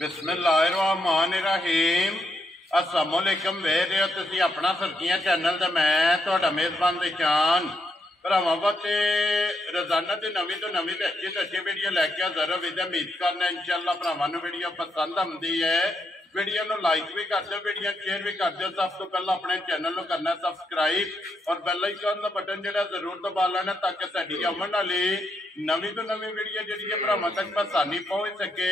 बिस्मिल्लाहिर्रहमानिर्रहीम अस्सलामुअलैकुम वेख रहे हो तुसीं अपना सरकियां चैनल ते मैं तुहाडा मेज़बान दिशान भरावां वास्ते रोजाना की नवीं तो नवीं ते अच्छी वीडियो लैके हाज़र हो उम्मीद करना इंशाअल्लाह भरावां नूं वीडियो पसंद आउंदी है। वीडियो नूं लाइक भी कर दो, वीडियो शेयर भी कर दो। सब तो पहला अपने चैनल नूं करना सबसक्राइब और बेल आइकन का बटन जिहड़ा जरूर दबा लेना ताकि साडी आउण वाली नवीं तो नवीं वीडियो जिहड़ी है भरावां तक आसानी पहुंच सके।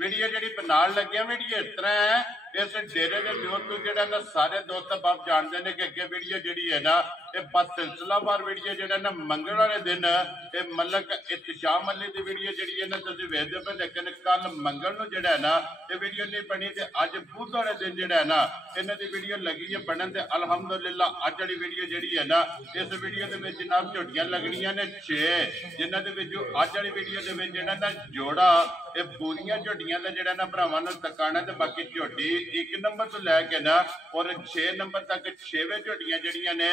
वीडियो जी बनाने लगे वीडियो इस तरह है, इस डेरे के जोत को जो ना सारे दोस्त बाप जानते हैं कि अगे वीडियो जी है ना ये बस सिलसिलावार वीडियो जो ना मंगल वाले दिन ये मलक इत्तिशाम अली की वीडियो जी है ना तुम वेखते पे, लेकिन कल मंगल को जो है ना ये वीडियो नहीं बनी तो अज बुध वाले दिन जो है ना इन्हों की वीडियो लगी है बनन। तो अलहमदुलिल्लाह अज वाली वीडियो जी है ना इस वीडियो के जनाब झोटियां लगनियां ने 6 जिन्हों के अज वाली वीडियो के ना जोड़ा ये पूरियां झोटियां का जो ना भरावां नूं तकाना। तो बाकी झोटी 1 नंबर तो लैके ना और 6 नंबर तक 6वें झोटियां जड़ियां ने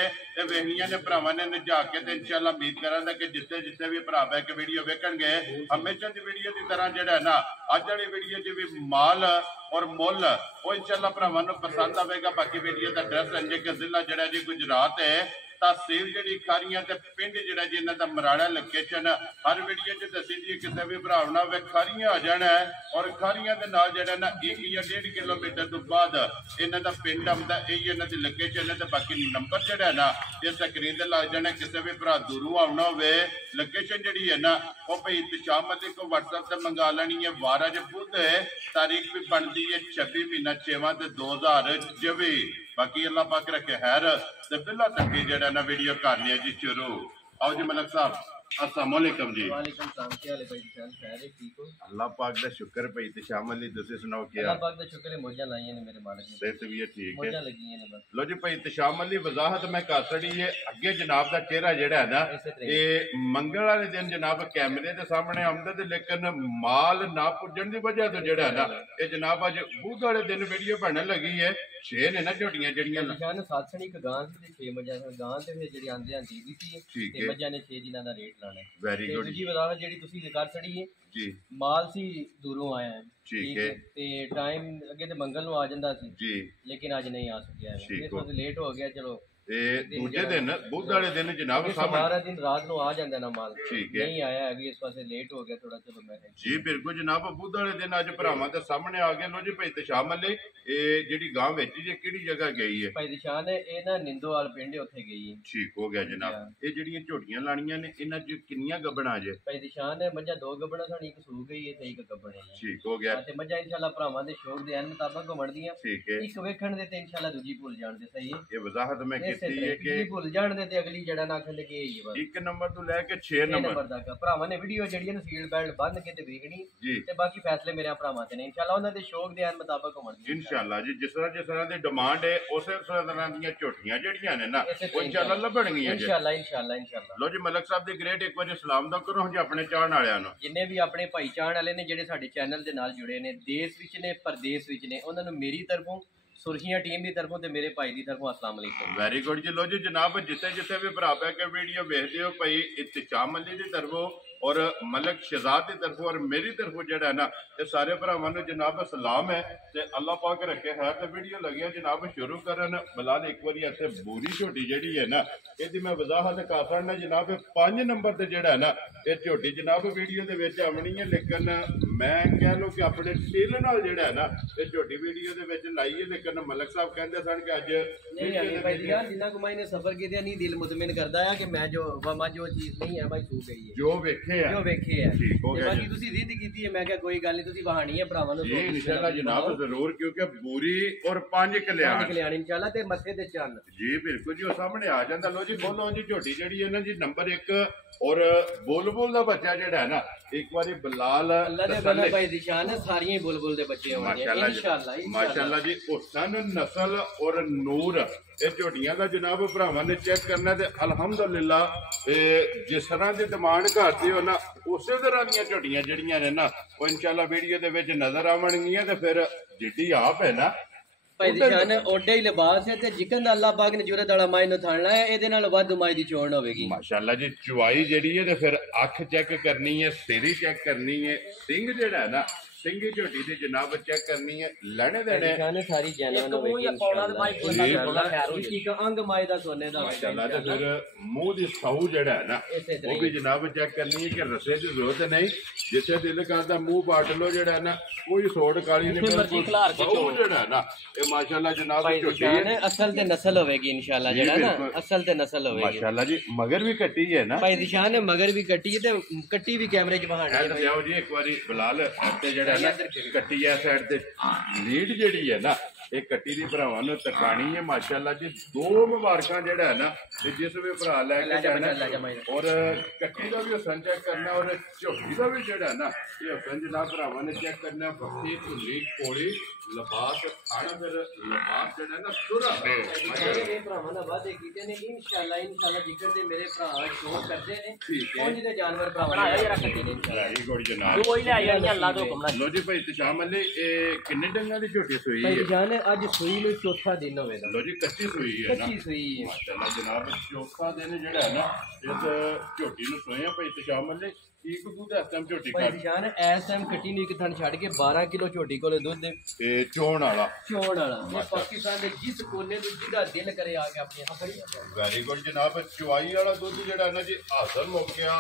वेखनियां ने भरावां ने नजा के। तो इंशाअल्लाह उम्मीद करांगा कि जिथे जिथे भी भरा बैठ के वीडियो वेखणगे हमेशा की वीडियो की तरह जो है ना अज वाली वीडियो च भी माल और मुल वो इंशाअल्लाह भरावां नूं पसंद आवेगा। बाकी वीडियो का एड्रैस अंजे के जिला जड़ा जी गुजरात है, तहसील जी खारियां ते पिंड जिहड़ा जी इन्हां दा मराड़ा लोकेशन हर वीडियो च दसी दी। किसी भी भरावना वे खारियां आ जाना है और खारियां दे नाल जिहड़ा ना 1 या 1.5 किलोमीटर तो बाद इन्हां दा पिंड आउंदा, यही इन्हां दी लोकेशन है। ते बाकी नंबर जिहड़ा है ना ये स्क्रीन ते लग जाना। किसी भी भरा दूरों आउणा होवे लोकेशन जिहड़ी है ना वो भाई इत्तिशाम अली को व्हाट्सएप से मंगा लैनी है। वार अज बुध है, तारीख भी बनती है 26 महीना 6वां 2024। बाकी अल्लाह पाक रखे खैर ते बिला तक जड़ा ना वीडियो करनी है जी शुरू। आओ जी मलक साहब अस्सलाम वालेकुम जी। वालेकुम सलाम। क्या हाल है भाई जान? खैर है, ठीक हो? अल्लाह पाक दा शुक्र भाई ते शामिल ही तुसी सुनाओ क्या? अल्लाह पाक दा शुक्र है, मौजां लाईयां ने मेरे मालिक ने। सेहत भी ठीक है, मौजां लगियां ने बस। लो जी भाई ते शामिल ही वजाहत मैं कर छड़ी है। अगे जनाब दा चेहरा जेड़ा है ना ये मंगल वाले दिन जनाब कैमरे दे सामने आउंदा ते लेकिन माल ना पुजण दी वजह तो जेड़ा है ना ये जनाब अज बुध वाले दिन वीडियो बनन लगी है। 6 ने ना झोटियां जड़ियां निशान सातसणी एक गां सी ते 6 मज्जां गां ते फिर जेडी आंदे आंदी दी सी ते मज्जां ने 6 जिन्हां दा रेट लाना है। वेरी गुड जी वजाहत जेडी तुसी कर छड़ी है जी। माल सी दूरों आया है, ठीक है। ते टाइम अगे ते मंगल नु आ जांदा सी जी, लेकिन आज नहीं आ सकिया है, इस वजह लेट हो गया। चलो दूजे दिन बुध वाले दिन जनाब सारा दिन रात नु आ जांदा ना माल, ठीक है, नहीं आया अभी इस पासे लेट हो गया थोड़ा। चलो मैं जी बिल्कुल जनाब बुध वाले दिन अज भरावां दे सामने आ गए। लो जी भाई तशाम अली ये जेडी गांव विच जे केड़ी जगह गई है? भाई दिशान है ए ना निंदोवाल पिंड है, उत्थे गई है। ठीक हो गया जनाब। ये जेडीयां झोटियां लाणियां ने इन्हां च कितनियां गब्बणां जे? भाई दिशान है मज्जा 2 गब्बणां सन, एक सू गई है ते एक गब्बण है। ठीक हो गया। ते मज्जा इंशाल्लाह भरावां दे शौक दे अन मुताबिक घुमणदियां, ठीक है। एक वेखण दे ते इंशाल्लाह दूजी भूल जाण दे। सही है, ये वजाहत मैं कीती है कि भूल जाण दे ते अगली जड़ा ना आखण लगे ये बस 1 नंबर तो लेके 6 नंबर तक भरावां ने वीडियो जेडी है सील बेल्ट बंद के ते वेखनी जी, ते बाकी फैसले मेरे भरावां ते ने इंशाल्लाह उन्हां दे शौक दे अन मुताबिक घुमणदियां इंशाल्लाह जी। जिस तरह दी डिमांड है उस तरह दी झोटियां जेड़ियां ने ना वो इंशाल्लाह लभणगियां इंशाल्लाह इंशाल्लाह इंशाल्लाह। लो जी मलक साहब दी ग्रेट एक बार सलाम दा करो जी अपने चाहण वालियां नु, जिन्ने भी अपने भाई चाहण वाले ने जेडे साडे चैनल दे नाल जुड़े ने देश विच ने परदेश विच ने, उन्हां नु मेरी तरफों सुर्खियां टीम की तरफों ते मेरे भाई की तरफों अस्सलाम वालेकुम। वेरी गुड जी। लो जी जनाब जिथे जिथे भी भरा पै के वीडियो वेखदे हो भाई इत्तिशाम अली दी तरफों और मलक शहजाद की तरफों और मेरी तरफों जड़ा है ना ये सारे भरावां नूं जनाब सलाम है। ते अल्लाह पाक रखे है। तो वीडियो लगिया जनाब शुरू करन। बिलाल एक बार इत्थे बूरी झोटी जिहड़ी है ना इसकी मैं वजाहत कर सकना जनाब 5 नंबर ते जिहड़ा है ना ये झोटी जनाब वीडियो दे विच आउणी है, लेकिन मैं कह लो कि अपने दिल नाल जिहड़ा है ना ये झोटी वीडियो दे विच लाई है। लेकिन मलक साहब कहंदे सन कि अज नहीं भाई यार जिन्ना को मैंने सफर किया नहीं दिल मुतमिन करदा है कि मैं जो वमा जो चीज नहीं है भाई सू गई है जो वेखे है जो वेखे है। ठीक हो गया। बाकी तुसी जिद कीती है मैं क्या कोई गल नहीं, तुसी बहानी है भरावां नु जी इंशाल्लाह जनाब जरूर, क्योंकि बूरी और 5 कल्याण इंशाल्लाह ते मथे ते चन्न जी बिल्कुल जी सामने आ जाता। लो जी बोलो जी झोटी जड़ी है ना जी नंबर 1 और बुलबुल दा बच्चा जेड़ा है ना एक बारी बिलाल अल्लाह दे बंदे भाई दिशान सारियां बुलबुल दे बच्चे होंगे इंशाल्लाह माशाल्लाह जी। हुसन नस्ल और नूर ये झोटियां का जनाब भरावां ने चेक करना ते अल्हम्दुलिल्लाह जिस तरह की डिमांड करते हो ना उस तरह दी झोटियां जड़ियां ने ना वो इंशाल्लाह वीडियो दे विच नजर आवणगियां। ते फिर जिड्डी आप है ना भाई दिशान ओडे ही लिबास है ते जिकन अल्लाह पाक ने जुरत वाला माई नु थाणना है एदे नाल वध माई दी चोण होवेगी माशाल्लाह जी। चुवाई जेड़ी है ते फिर अख चेक करनी है, सिर चेक करनी है, सिंग जेड़ा है ना ਸਿੰਘੀ ਝੋਟੀ ਦੀ ਜਨਾਬ ਚੈੱਕ ਕਰਨੀ ਹੈ, ਲੈਣੇ ਦੇਣੇ ਨਿਸ਼ਾਨੇ ਸਾਰੀ ਜੈਨੂਇਨ ਹੋਵੇਗੀ ਇੱਕ ਅੰਗ ਮਾਈ ਦਾ ਸੋਨੇ ਦਾ ਮਾਸ਼ਾਅੱਲਾ। ਤੇ ਫਿਰ ਮੂੰਹ ਦੀ ਸਹੂ ਜਿਹੜਾ ਹੈ ਨਾ ਉਹ ਵੀ ਜਨਾਬ ਚੈੱਕ ਕਰਨੀ ਹੈ ਕਿ ਰਸੇ ਦੀ ਜ਼ਰੂਰਤ ਨਹੀਂ, ਜਿੱਥੇ ਦਿਲ ਕਰਦਾ ਮੂੰਹ ਪਾਟ ਲੋ ਜਿਹੜਾ ਹੈ ਨਾ, ਕੋਈ ਸੋੜ ਕਾਲੀ ਨਹੀਂ, ਸਹੂ ਜਿਹੜਾ ਹੈ ਨਾ ਇਹ ਮਾਸ਼ਾਅੱਲਾ ਜਨਾਬ ਝੋਟੀ ਹੈ, ਅਸਲ ਤੇ ਨਸਲ ਹੋਵੇਗੀ ਇਨਸ਼ਾਅੱਲਾ, ਜਿਹੜਾ ਨਾ ਅਸਲ ਤੇ ਨਸਲ ਹੋਵੇਗੀ ਮਾਸ਼ਾਅੱਲਾ ਜੀ। ਮਗਰ ਵੀ ਕੱਟੀ ਹੈ ਨਾ ਭਾਈ ਦਿਸ਼ਾਨ ਨੇ, ਮਗਰ ਵੀ ਕੱਟੀ ਹੈ ਤੇ ਕੱਟੀ ਵੀ ਕੈਮਰੇ 'ਚ ਬਹਾਣੀ ਹੈ। ਜਾਓ ਜੀ ਇੱਕ ਵਾਰੀ ਬਲਾਲ ਤੇ ਜਿਹੜਾ ਨਾ ਕੱਟੀ ਹੈ ਸਾਈਡ ਤੇ ਲੀਡ ਜਿਹੜੀ ਹੈ ਨਾ ਇਹ ਕੱਟੀ ਦੀ ਭਰਾਵਾਂ ਨੂੰ ਤਕਾਣੀ ਹੈ ਮਾਸ਼ਾਅੱਲਾ ਜੀ। 2 ਮੁਬਾਰਕਾਂ ਜਿਹੜਾ ਹੈ ਨਾ ਤੇ ਜਿਸ ਵੀ ਭਰਾ ਲੈ ਕੇ ਜਾਣਾ ਔਰ ਕੱਟੀ ਦਾ ਵੀ ਹੁਸਨ ਚੈੱਕ ਕਰਨਾ ਔਰ ਝੋਟੀ ਦਾ ਵੀ ਜਿਹੜਾ ਨਾ ਇਹ ਹੁਸਨ ਜਨਾਬ ਭਰਾਵਾਂ ਨੇ ਚੈੱਕ ਕਰਨਾ। ਬੱਕੀ ਧੁੱਲੀ ਕੋਲੀ ਲਿਬਾਸ ਖਾਣਾ, ਫਿਰ ਲਿਬਾਸ ਜਿਹੜਾ ਨਾ ਸੁਰਾ ਇਹ ਭਰਾਵਾਂ ਦਾ ਵਾਅਦੇ ਕੀਤੇ ਨੇ ਇਨਸ਼ਾਅੱਲਾ ਜਿਕਰ ਦੇ ਮੇਰੇ ਭਰਾ ਸ਼ੋਅ ਕਰਦੇ ਨੇ ਉਹ ਜਿਹਦੇ ਜਾਨਵਰ ਭਰਾਵਾਂ ਨੇ ਕੱਟੀ ਨੇ ਵੈਰੀ ਗੁੱਡ ਜਨਾਬ। ਦੋ ਹੀ ਲੈ ਆਈਆਂ ਅੱਲਾ ਤੋਂ ਹੁਕਮ ਨਾਲ। ਲੋ ਜੀ ਭਾਈ ਤਸ਼ਾਮ ਅਲੀ ਇਹ ਕਿੰਨੇ ਡੰਗਾਂ ਦੀ ਝੋਟੀ ਸੂਈ ਹੈ? ਜਾਨ ਅੱਜ ਸੂਈ ਨੂੰ ਚੌਥਾ ਦਿਨ ਹੋਵੇਗਾ। ਲੋ ਜੀ ਕੱਚੀ ਸੂਈ ਹੈ ਨਾ, ਕੱਚੀ ਸੂਈ ਹੈ ਮਾਸ਼ਾਅੱਲਾ ਜਨਾਬ। ਚੌਥਾ ਦਿਨ ਜਿਹੜਾ ਹੈ ਨਾ ਇਸ ਝੋਟੀ ਨੂੰ ਸੋਇਆ ਭਾਈ ਤਸ਼ਾਮ ਅਲੀ ਇੱਕ ਦੁੱਧ ਇਸ ਟਾਈਮ ਝੋਟੀ ਭਾਈ ਜਾਨ ਇਸ ਟਾਈਮ ਕੱਟੀ ਨੂੰ ਇੱਕ ਥਣ ਛੱਡ ਕੇ 12 ਕਿਲੋ ਝੋਟੀ ਕੋਲੇ ਦੁੱਧ ਤੇ ਚੋਣ ਵਾਲਾ ਇਹ ਪਾਕਿਸਤਾਨ ਦੇ ਜਿਸ ਕੋਨੇ ਤੋਂ ਜਿਹਦਾ ਦਿਲ ਕਰੇ ਆ ਕੇ ਆਪਣੀ ਵੈਰੀ ਗੁੱਡ ਜਨਾਬ। ਚੁਆਈ ਵਾਲਾ ਦੁੱਧ ਜਿਹੜਾ ਨਾ ਜੀ ਹਾਸਲ ਹੋ ਗਿਆ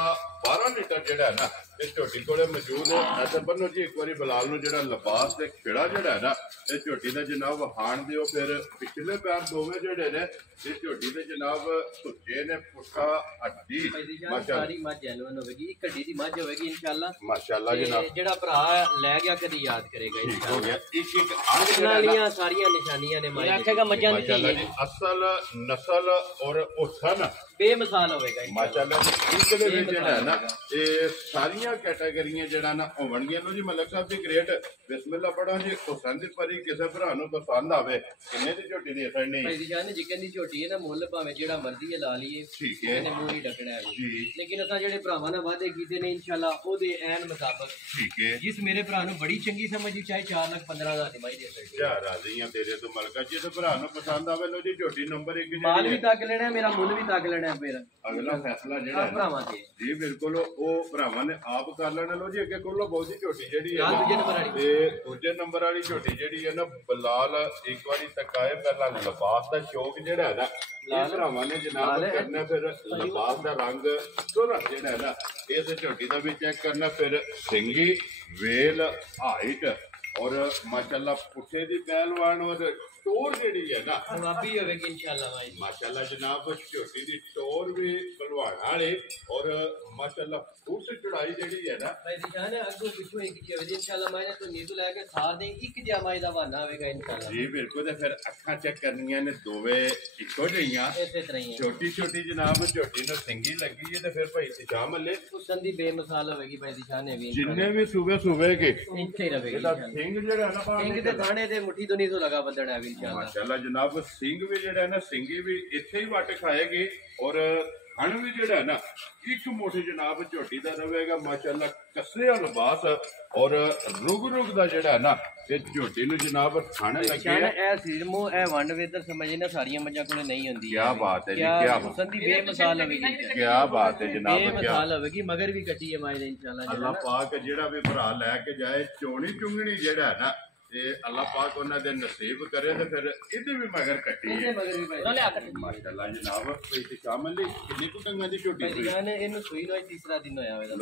12 ਲੀਟਰ ਜਿਹੜਾ ਨਾ ਇਹ ਝੋਟੀ ਕੋਲੇ ਮੌਜੂਦ ਹੈ। ਐਸੇ ਬੰਨੋ ਜੀ ਇੱਕ ਵਾਰੀ ਬਲਾਲ ਨੂੰ ਜਿਹੜਾ ਲਿਬਾਸ ਤੇ ਖੇੜਾ ਜਿਹੜਾ ਹੈ ਨਾ ਇਹ ਝੋਟੀ ਦਾ ਜਨਾਬ ਹਾਣ ਦਿਓ। ਫਿਰ ਪਿਛਲੇ ਪੈਰ ਦੋਵੇਂ ਜਿਹੜੇ ਨੇ ਇਹ ਝੋਟੀ ਦੇ ਜਨਾਬ ਸੁੱਚੇ ਨੇ, ਪੁੱਠਾ ਹੱਡੀ ਮਾਸ਼ਾਅੱਲਾ। ਸਾਰੀ ਮੱਝ ਜੈਨੂਇਨ ਹੋਵੇਗੀ, ਇੱਕ ਹੱਡੀ ਦੀ ਮੱਝ ਹੋਵੇਗੀ ਇਨਸ਼ਾਅੱਲਾ ਮਾਸ਼ਾਅੱਲਾ ਜਨਾਬ। ਜਿਹੜਾ ਭਰਾ ਲੈ ਗਿਆ ਕਦੀ ਯਾਦ ਕਰੇਗਾ ਠੀਕ ਹੋ ਗਿਆ। ਇੱਕ ਨਾਲੀਆਂ ਸਾਰੀਆਂ ਨਿਸ਼ਾਨੀਆਂ ਨੇ ਮਾਈ ਆਖੇਗਾ ਮੱਝਾਂ ਦੀ ਅਸਲ ਨਸਲ ਔਰ ਹੁਸਨ ਬੇਮਿਸਾਲ ਹੋਵੇਗਾ ਮਾਸ਼ਾਅੱਲਾ। ਇੱਕ ਦੇ ਵਿੱਚ ਜਿਹੜਾ ਹੈ ਨਾ ਇਹ ਸਾਰੀਆਂ ਕੈਟਾਗਰੀਆਂ ਜਿਹੜਾ ਨਾ ਹੋਣਗੀਆਂ। ਲੋ ਜੀ ਮਲਕ ਸਾਹਿਬ ਦੀ ਗ੍ਰੇਟ ਬਿਸਮਿਲ੍ਲਾ ਪੜੋ ਜੀ। ਹੁਸਨ ਦੀ ਪਰੀ ਕਿਸੇ ਭਰਾ ਨੂੰ ਪਸੰਦ ਆਵੇ ਕਿੰਨੇ ਦੀ ਝੋਟੀ ਦੀ ਅਸਰ ਨਹੀਂ ਭਾਈ ਜਾਨ ਜਿੱਕਨ ਦੀ ਝੋਟੀ ਹੈ ਨਾ ਮੁੱਲ ਭਾਵੇਂ ਜਿਹੜਾ ਮਰਜ਼ੀ ਹੈ ਲਾ ਲਈਏ, ਠੀਕ ਹੈ, ਇਹਨੇ ਮੂੰਹ ਨਹੀਂ ਡੱਕਣਾ ਹੈ ਜੀ। ਲੇਕਿਨ ਅਸਾਂ ਜਿਹੜੇ ਭਰਾਵਾਂ ਨਾਲ ਵਾਅਦੇ ਕੀਤੇ ਨੇ ਇਨਸ਼ਾਅੱਲਾ ਉਹਦੇ ਐਨ ਮੁਤਾਬਕ, ਠੀਕ ਹੈ। ਜਿਸ ਮੇਰੇ ਭਰਾ ਨੂੰ ਬੜੀ ਚੰਗੀ ਸਮਝੀ ਚਾਹੇ 4,15,000 ਦੀ ਮਾਈ ਦੇ ਸਕਦੇ ਯਾਰ ਰਾਜ਼ੀ ਆ ਤੇਰੇ ਤੋਂ ਮਲਕਾ। ਜੇ ਤੇ ਭਰਾ ਨੂੰ ਪਸੰਦ ਆਵੇ ਲੋ ਜੀ ਝੋਟੀ ਨੰਬਰ 1 ਮਾਲ ਵੀ ਤੱਕ ਲੈਣਾ, ਮੇਰਾ ਮੁੱਲ ਵੀ ਤੱਕ ਲੈਣਾ। ਫਿਰ ਅਗਲਾ ਫੈਸਲਾ ਜਿਹੜਾ ਭਰਾਵਾਂ ਤੇ ਜੀ ਬਿਲਕੁਲ ਉਹ ਭਰਾਵਾਂ ਨੇ ਆਪ ਕਰ ਲੈਣਾ। ਲੋ ਜੀ ਅੱਗੇ ਕੋਲੋਂ ਬਹੁਤ ਹੀ ਝੋਟੀ ਜਿਹੜੀ ਹੈ ਤੇ ਦੂਜੇ ਨੰਬਰ ਵਾਲੀ ਝੋਟੀ ਜਿਹੜੀ ਹੈ ਨਾ ਬਲਾਲ ਇੱਕ ਵਾਰੀ ਤੱਕਾਏ ਪਹਿਲਾਂ ਲਿਬਾਸ ਦਾ ਸ਼ੌਕ ਜਿਹੜਾ ਹੈ ਨਾ ਇਹ ਭਰਾਵਾਂ ਨੇ ਜਨਾਬ ਕਰਨਾ। ਫਿਰ ਲਿਬਾਸ ਦਾ ਰੰਗ ਸੋਹਣਾ ਜਿਹੜਾ ਹੈ ਨਾ ਇਸ ਝੋਟੀ ਦਾ ਵੀ ਚੈੱਕ ਕਰਨਾ। ਫਿਰ ਸਿੰਗੀ ਵੇਲ ਹਾਈਟ ਔਰ ਮਾਸ਼ਾਅੱਲਾ ਪੁੱਠੇ ਦੀ ਪਹਿਲਵਾਨ ਔਰ ਟੋਰ ਜਿਹੜੀ ਹੈ ਨਾ ਪੰਜਾਬੀ ਹੋਵੇਗੀ ਇਨਸ਼ਾਅੱਲਾ ਭਾਈ ਮਾਸ਼ਾਅੱਲਾ ਜਨਾਬ। ਝੋਟੀ ਦੀ ਟੋਰ ਵੀ ਪਹਿਲਵਾਨ ਵਾਲੇ ਔਰ ਮਾਸ਼ਾਅੱਲਾ ਫੁੱਟ ਚੜਾਈ ਜਿਹੜੀ ਹੈ ਨਾ ਭਾਈ ਦਿਸ਼ਾਨ ਅੱਗੋਂ ਪਿੱਛੋਂ ਇੱਕ ਜੀ ਹੋਵੇਗੀ ਇਨਸ਼ਾਅੱਲਾ। ਮੈਂ ਤੋਂ ਨੀਂਦ ਲੈ ਕੇ ਸਾਰ ਦੇ ਇੱਕ ਜਿਹਾ ਮਾਈ ਦਾ ਬਹਾਨਾ ਹੋਵੇਗਾ ਇਨਸ਼ਾਅੱਲਾ ਜੀ ਬਿਲਕੁਲ। ਤੇ ਫਿਰ ਅੱਖਾਂ ਚੈੱਕ ਕਰਨੀਆਂ ਨੇ ਦੋਵੇਂ ਇੱਕੋ ਜਿਹੀਆਂ ਇਸੇ ਤਰ੍ਹਾਂ ਹੀ ਛੋਟੀ ਛੋਟੀ ਜਨਾਬ। ਝੋਟੀ ਨੂੰ ਸਿੰਗੀ ਲੱਗੀ ਹੈ ਤੇ ਫਿਰ ਭਾਈ ਤਸ਼ਾਮ ਅਲੇ ਹੁਸਨ ਦੀ ਬੇਮਿਸਾਲ ਹੋਵੇਗੀ ਭਾਈ ਦਿਸ਼ਾਨ ਨੇ ਵੀ ਜਿੰਨੇ ਵੀ ਸੂਬੇ ਕੇ ਇੱਥੇ ਹੀ ਰਵੇਗੀ ਇਹਦਾ ਸਿੰਘ ਜਿਹੜਾ ਨਾ ਭਾਵੇਂ ਸਿੰਘ ਦੇ ਦਾਣੇ ਦੇ ਮੁੱਠੀ ਤੋਂ ਨਹੀਂ ਤੋਂ ਲਗਾ ਬੰਦਣਾ ਵੀ ਇਨਸ਼ਾਅੱਲਾ ਮਾਸ਼ਾਅੱਲਾ ਜਨਾਬ। ਸਿੰਘ ਵੀ ਜਿਹੜਾ ਨਾ ਸਿੰਗੀ ਵੀ ਇੱਥੇ ਹੀ ਵੱਟ ਖਾਏਗੀ ਔਰ ਹਣ ਵੀ ਜਿਹੜਾ ਨਾ ਇੱਕ ਮੋਟੀ ਜਨਾਬ ਝੋਟੀ ਦਾ ਰਵੇਗਾ ਮਾਸ਼ਾਅੱਲਾ। ਕੱਸਿਆ ਲਿਬਾਸ ਔਰ ਰੁਗ ਦਾ ਜਿਹੜਾ ਨਾ ਇਹ ਝੋਟੀ ਨੂੰ ਜਨਾਬ ਖਾਣੇ ਲੱਗੇ ਇਹ ਸਿਰਮੋ ਇਹ ਵੰਡ ਵੇਦਰ ਸਮਝੇ ਸਾਰੀਆਂ ਮੱਝਾਂ ਕੋਲੇ ਨਹੀਂ ਹੁੰਦੀ। ਕੀ ਬਾਤ ਹੈ ਜੀ, ਕੀ ਹੁਸਨ ਦੀ ਬੇਮਿਸਾਲ ਹੋਵੇਗੀ, ਕੀ ਬਾਤ ਹੈ ਜਨਾਬ। ਬੇਮਿਸਾਲ ਹੋਵੇਗੀ ਮਗਰ ਵੀ ਕੱਟੀ ਹੈ ਮਾਈ ਦੇ ਇਨਸ਼ਾਅੱਲਾ। ਅੱਲਾਹ ਪਾਕ ਜਿਹੜਾ ਵੀ ਭਰਾ ਲੈ ਕੇ ਜਾਏ ਚੋਣੀ ਚੁੰਗਣੀ ਜਿਹੜਾ ਹੈ ਨਾ ਤੇ ਅੱਲਾਹ ਪਾਕ ਉਹਨਾਂ ਦੇ ਨਸੀਬ ਕਰੇ ਤੇ ਫਿਰ ਇਹਦੇ ਵੀ ਮਗਰ ਕੱਟੀ ਹੈ ਮਾਸ਼ਾਅੱਲਾ ਜਨਾਬ। ਤੇ ਸ਼ਾਮਲ ਲਈ ਕਿੰਨੀ ਕੁ ਡੰਗਾਂ ਦੀ ਝੋਟੀ ਹੋਈ ਇਹਨੂੰ ਸੂਈ ਨੂੰ ਤੀਸਰਾ ਦਿਨ ਹੋਇਆ ਹੋਵੇਗਾ।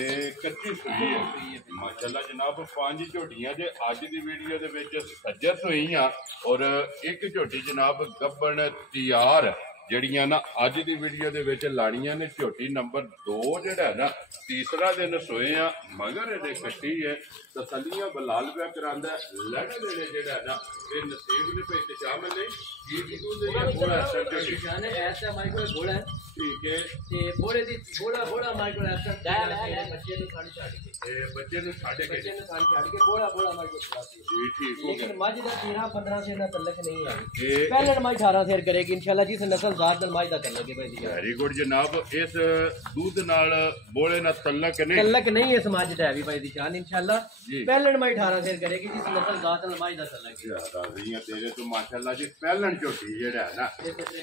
ਇਹ ਕੱਚੀ ਸੂਈ ਹੈ ਮਾਸ਼ਾਅੱਲਾ ਜਨਾਬ। 5 ਝੋਟੀਆਂ ਜੇ ਅੱਜ ਦੀ ਵੀਡੀਓ ਦੇ ਵਿੱਚ ਸੱਜਸ ਹੋਈਆਂ ਔਰ ਇੱਕ ਝੋਟੀ ਜਨਾਬ ਗੱਬਣ ਤਿਆਰ ਜਿਹੜੀਆਂ ਨਾ ਅੱਜ ਦੀ ਵੀਡੀਓ ਦੇ ਵਿੱਚ ਲਾਣੀਆਂ ਨੇ। ਝੋਟੀ ਨੰਬਰ 2 ਜਿਹੜਾ ਹੈ ਨਾ ਤੀਸਰਾ ਦਿਨ ਸੋਏ ਆ ਮਗਰ ਇਹਦੇ ਕੱਟੀ ਹੈ। ਤਸੱਲੀਆਂ ਬਲਾਲ ਪਿਆ ਕਰਾਂਦਾ ਲੈਣੇ ਦੇਣੇ ਜਿਹੜਾ ਨਾ ਇਹ ਨਸੀਬ ਨੇ ਭਈ ਤੇ ਸ਼ਾਮਲ ਨਹੀਂ ਕੀ ਕਿਦੋਂ ਦੇ ਥੋੜਾ ਸਰਜਨ ਐਸਾ ਮਾਈ ਕੋਲ ਘੋੜਾ ਹੈ, ਠੀਕ ਹੈ। ਤੇ ਘੋੜੇ ਦੀ ਘੋੜਾ ਮਾਈ ਕੋਲ ਐਸਾ ਬੱਚੇ ਨੂੰ ਖਾਣ ਛੱਡ ਕੇ ਬੱਚੇ ਨੂੰ ਛੱਡ ਕੇ ਘੋੜਾ ਮਾਈ ਕੋਲ ਚਲਾਤੀ ਜੀ ਠੀਕ ਹੋ ਗਿਆ। ਲੇਕਿਨ ਮੱਝ ਦਾ 13-15 ਸੇ ਨਾ ਤਲਕ ਨਹੀਂ ਆਈ। ਪਹਿਲੇ ਮਾਈ 18 ਸੇਰ ਕਰੇਗੀ ਇਨਸ਼ਾਅੱਲਾ। ਜਿਸ ਨਸਲ ਜ਼ਾਤ ਨਾਲ ਮਾਈ ਦਾ ਤਲਕ ਹੈ ਭਾਈ। ਵੈਰੀ ਗੁੱਡ ਜਨਾਬ। ਇਸ ਦੁੱਧ ਨਾਲ ਬੋਲੇ ਨਾਲ ਤਲਕ ਨਹੀਂ ਇਸ ਮੱਝ ਦਾ ਵੀ ਭਾਈ ਦੀ ਸ਼ਾਨ ਇਨਸ਼ਾਅੱਲਾ। ਪਹਿਲਣ ਮਾਈ 18 ਸੇਰ ਕਰੇਗੀ ਜਿਸ ਨਸਲ ਜ਼ਾਤ ਨਾਲ ਮਾਈ ਦਾ ਤਲਕ ਹੈ। ਰਾਜ਼ੀਆਂ ਤੇਰੇ ਤੋਂ ਮਾਸ਼ਾਅੱਲਾ ਜੀ। ਪਹਿਲਣ ਝੋਟੀ ਜਿਹੜਾ ਹੈ ਨਾ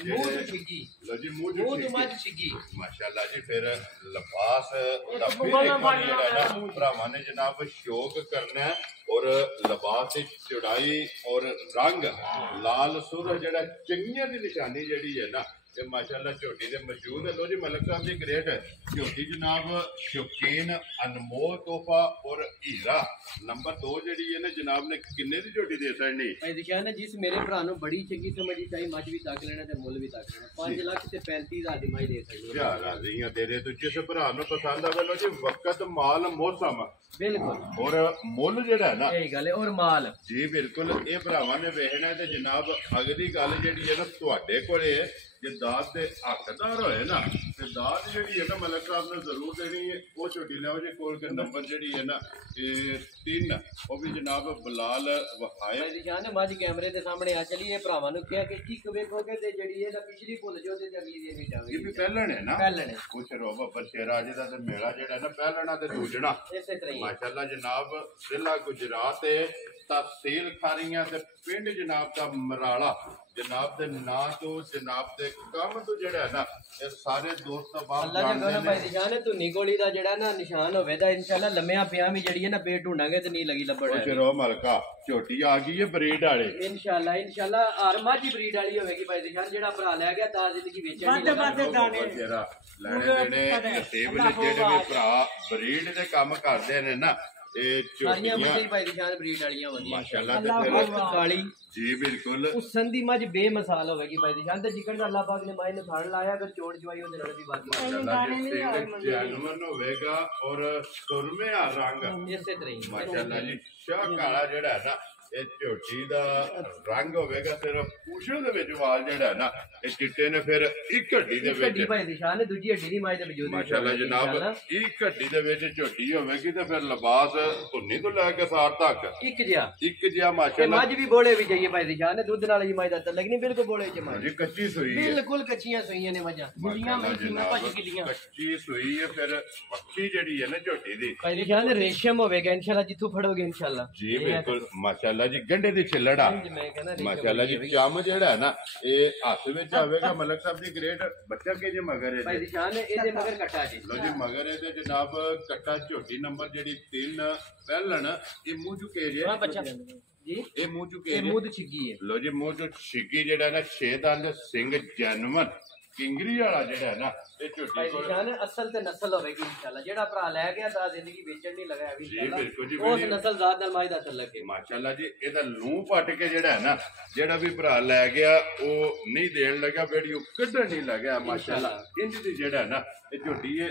ਮੂੰਹ ਤੇ ਫਿੱਗੀ, ਲੋ ਜੀ ਮੂੰਹ ਤੋਂ ਮੱਝ ਛਿੱਗੀ माशाल्लाह जी। फिर लिबास दा फिर एक बार जेड़ा है ना भरावां ने जनाब शौक करना है और लिबास की चौड़ाई और रंग लाल सुर जेड़ा चंगियां दी निशानी जेड़ी है ना ये माशाल्लाह झोटी दे मौजूद है। लो जी मलक साहब जी ग्रेट झोटी जनाब शौकीन अनमोल तोहफा और हीरा नंबर 2 जेड़ी है ना जनाब ने किन्ने दी झोटी दे सकनी भाई दिशान है जिस मेरे भरा नु बड़ी चंगी समझी चाहिए मज भी तक लेना ते मुੱਲ भी तक लेना 5 ਲੱਖ ਤੇ 35,000 ਦੀ ਮੱਝ ਦੇ ਸਕਦੀ क्या राजियां तेरे तो जिस भरा नु पसंद आवे लो जी वक्त माल मौसम बिल्कुल और मुੱਲ जेड़ा है ना यही गल है और माल जी बिल्कुल ये भरावां ने वेखना ते जनाब अगली गल जेड़ी है ना तुहाडे कोले है जे दाद दे हकदार होए ना ते दाद जेड़ी है ना मलक साहब ने जरूर देनी है वो छोटी लियाओ जी कोल के नंबर जेड़ी है ना ये 3 वो भी जनाब बिलाल वखाया दिशान है मज कैमरे के सामने आ चली ये भरावां नु क्या कि ठीक वेखोगे ते जेड़ी है ना पिछली भुल जो ते अगली देनी जावे ये भी पहलन है ना पहलन है कुछ रोबा पर शेराज दा ते मेला जेड़ा ना पहलना ते दूजना इसे तरह माशाल्लाह जनाब जिला गुजरात है तहसील खारियां ते पिंड जनाब दा मराला जनाब दे ना तो जनाब दे काम तो जेड़ा है ना ये सारे दोस्त बाप अल्लाह जगह ना भाई दिशान तू निगोली दा जेड़ा ना निशान होवे दा इंशाल्लाह लम्मिया पिया भी जेड़ी है ना पेट ढूंढांगे ते नहीं लगी लबड़ है रो मलका छोटी आ गई है ब्रीड वाले इंशाल्लाह हर माजी ब्रीड वाली होवेगी भाई दिशान जेड़ा भरा ले गया ता जिंदगी वेचण नहीं बाते दाने लेने देने नसीब ने जेड़े भी भरा ब्रीड दे काम करदे ने ना सारियां मछली भाई दिशान ब्रीड वालियां वधिया माशाल्लाह काली जी बिल्कुल उसन दी मज बेमिसाल होवेगी भाई दिशान ते जिकन दा अल्लाह पाक ने माई ने थान लाया अगर चोड़ जवाई ओदे नाल भी बाकी जानवर होवेगा और सुरमे रंग इसे तरह माशाल्लाह जी शाह काला जेड़ा है ना ये झोटी दा रंग होवेगा सिर्फ पूछण दे विच वाल जेड़ा है ना ये चिट्टे ने फिर एक हड्डी दे विच हड्डी भाई दिशान ने दूजी हड्डी दी माई दे वजूद माशाल्लाह जनाब एक हड्डी दे विच झोटी होवेगी ते फिर लिबास धुन्नी तो लेके सार तक एक जिहा माशाल्लाह मज भी बोले भी जाइए भाई दिशान ने दूध नाल ही माई दा तलक नहीं बिल्कुल बोले च माई जी कच्ची सुई है बिल्कुल कच्चियां सुईयां ने मजा गुड़ियां में भज गिलियां कच्ची सुई है फिर पक्की जेड़ी है ना झोटी दी भाई दिशान रेशम होवेगा इंशाल्लाह जिथों फड़ोगे इंशाल्लाह जी बिल्कुल माशाल्लाह जी गंढे दी छिलड़ा माशाल्लाह जी चम जेड़ा है ना ये हाथ विच आवेगा मलक साहब दी ग्रेट बच्चा के जे मगर है भाई दिशान एदे मगर कट्टा जी लो जी मगर है जनाब कट्टा झोटी नंबर जेड़ी 3 पहलन ये मुंह झुके जे हां बच्चा जी ये मुंह झुके ये मुंह छिगी है लो जी मुंह जो छिगी जेड़ा ना 6 दंद सिंह जानवर किंगरी वाला जेड़ा है ना ये झोटी को निशान असल ते नस्ल होवेगी इंशाल्लाह जेड़ा भरा ले गया ता जिंदगी वेचण नहीं लगा अभी जी बिल्कुल जी उस नस्ल जात नाल माई दा तलक है माशाल्लाह जी एदा लूं पट के जेड़ा है ना जेड़ा भी भरा ले गया ओ नहीं देन लगा बेड़ी कड्ढण नहीं लगा माशाल्लाह इंज दी जेड़ा है ना ये झोटी है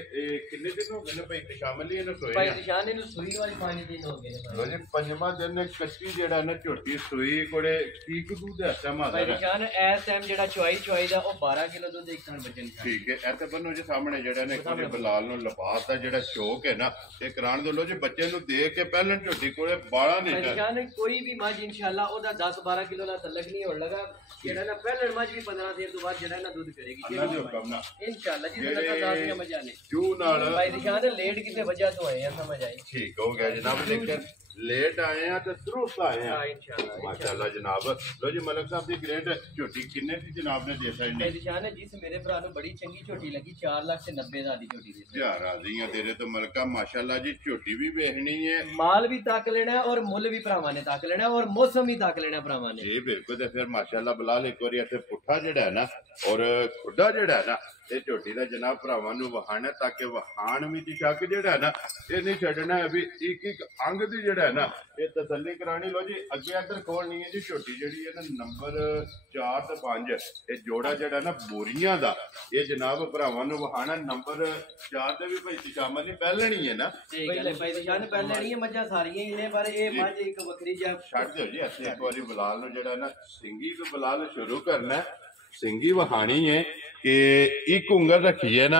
कितने दिन हो गए ने भाई शामिल ही ना सोए भाई निशान ने सुई वाली 5 दिन हो गए लो जी पंजवा दिन ने कच्ची जेड़ा ना झोटी सुई कोड़े ठीक दूध है मादा भाई निशान इस टाइम जेड़ा चुआई दा ओ 12 किलो दूध एक टन बचन ठीक है ऐसे बनो जी सामने जेड़ा ने कोई बिलाल नु लिबास दा जेड़ा शौक है ना ये कराण दो लो जी बच्चे नु देख के पहलन झोटी कोड़े बाला नहीं निशान कोई भी मज इंशाल्लाह ओदा 10 12 किलो दा तलक नहीं होण लगा जेड़ा ना पहलन मज भी 15 दिन तो बाद जेड़ा ना दूध करेगी अल्लाह दे हुक्म ना इंशाल्लाह जी लगातार मजा ने जू नाल भाई निशान लेट किते वजह तो आए हैं समझ आई ठीक हो गया जनाब लेकिन लेट आए हैं तो दुरुस्त आए हैं इंशाल्लाह माशाल्लाह जनाब लो जी मलक साहब दी ग्रेट झोटी किन्ने दी जनाब ने देसा ही भाई निशान है जिस मेरे भरा नु बड़ी चंगी झोटी लगी 4 लाख से 90,000 दी झोटी दी यार राजी हैं तेरे तो मलका माशाल्लाह जी झोटी भी बेचनी है माल भी ताक लेना है और मुੱਲ भी भरावां ने ताक लेना है और मौसम भी ताक लेना है भरावां ने जी बिल्कुल ते फिर माशाल्लाह बिलाल एक बार ऐसे पुट्ठा जेड़ा है ना और खुड्डा जेड़ा है ना ये झोटी का जनाब भरावां नु वहाना ताकि वहान भी शक जेड़ा है ना ये नहीं छड़ना है अभी एक एक अंग दी जेड़ा है ना ये तसल्ली करानी लो जी अगे इधर खोलनी है जी झोटी जेड़ी है ना नंबर 4 ते 5 ये जोड़ा जेड़ा ना बोरियां दा ये जनाब भरावां नु वहाना नंबर 4 ते भी भाई शामिल नहीं पहलनी है ना पहले भाई निशान पहले नहीं है मजा सारियां ही ने पर ये मज एक बकरी जा छड़ दो जी ऐसे एक बारी बिलाल नु जेड़ा ना सिंगी तो बिलाल शुरू करना है सिंगी वहानी है कि एक उंगल रखी है ना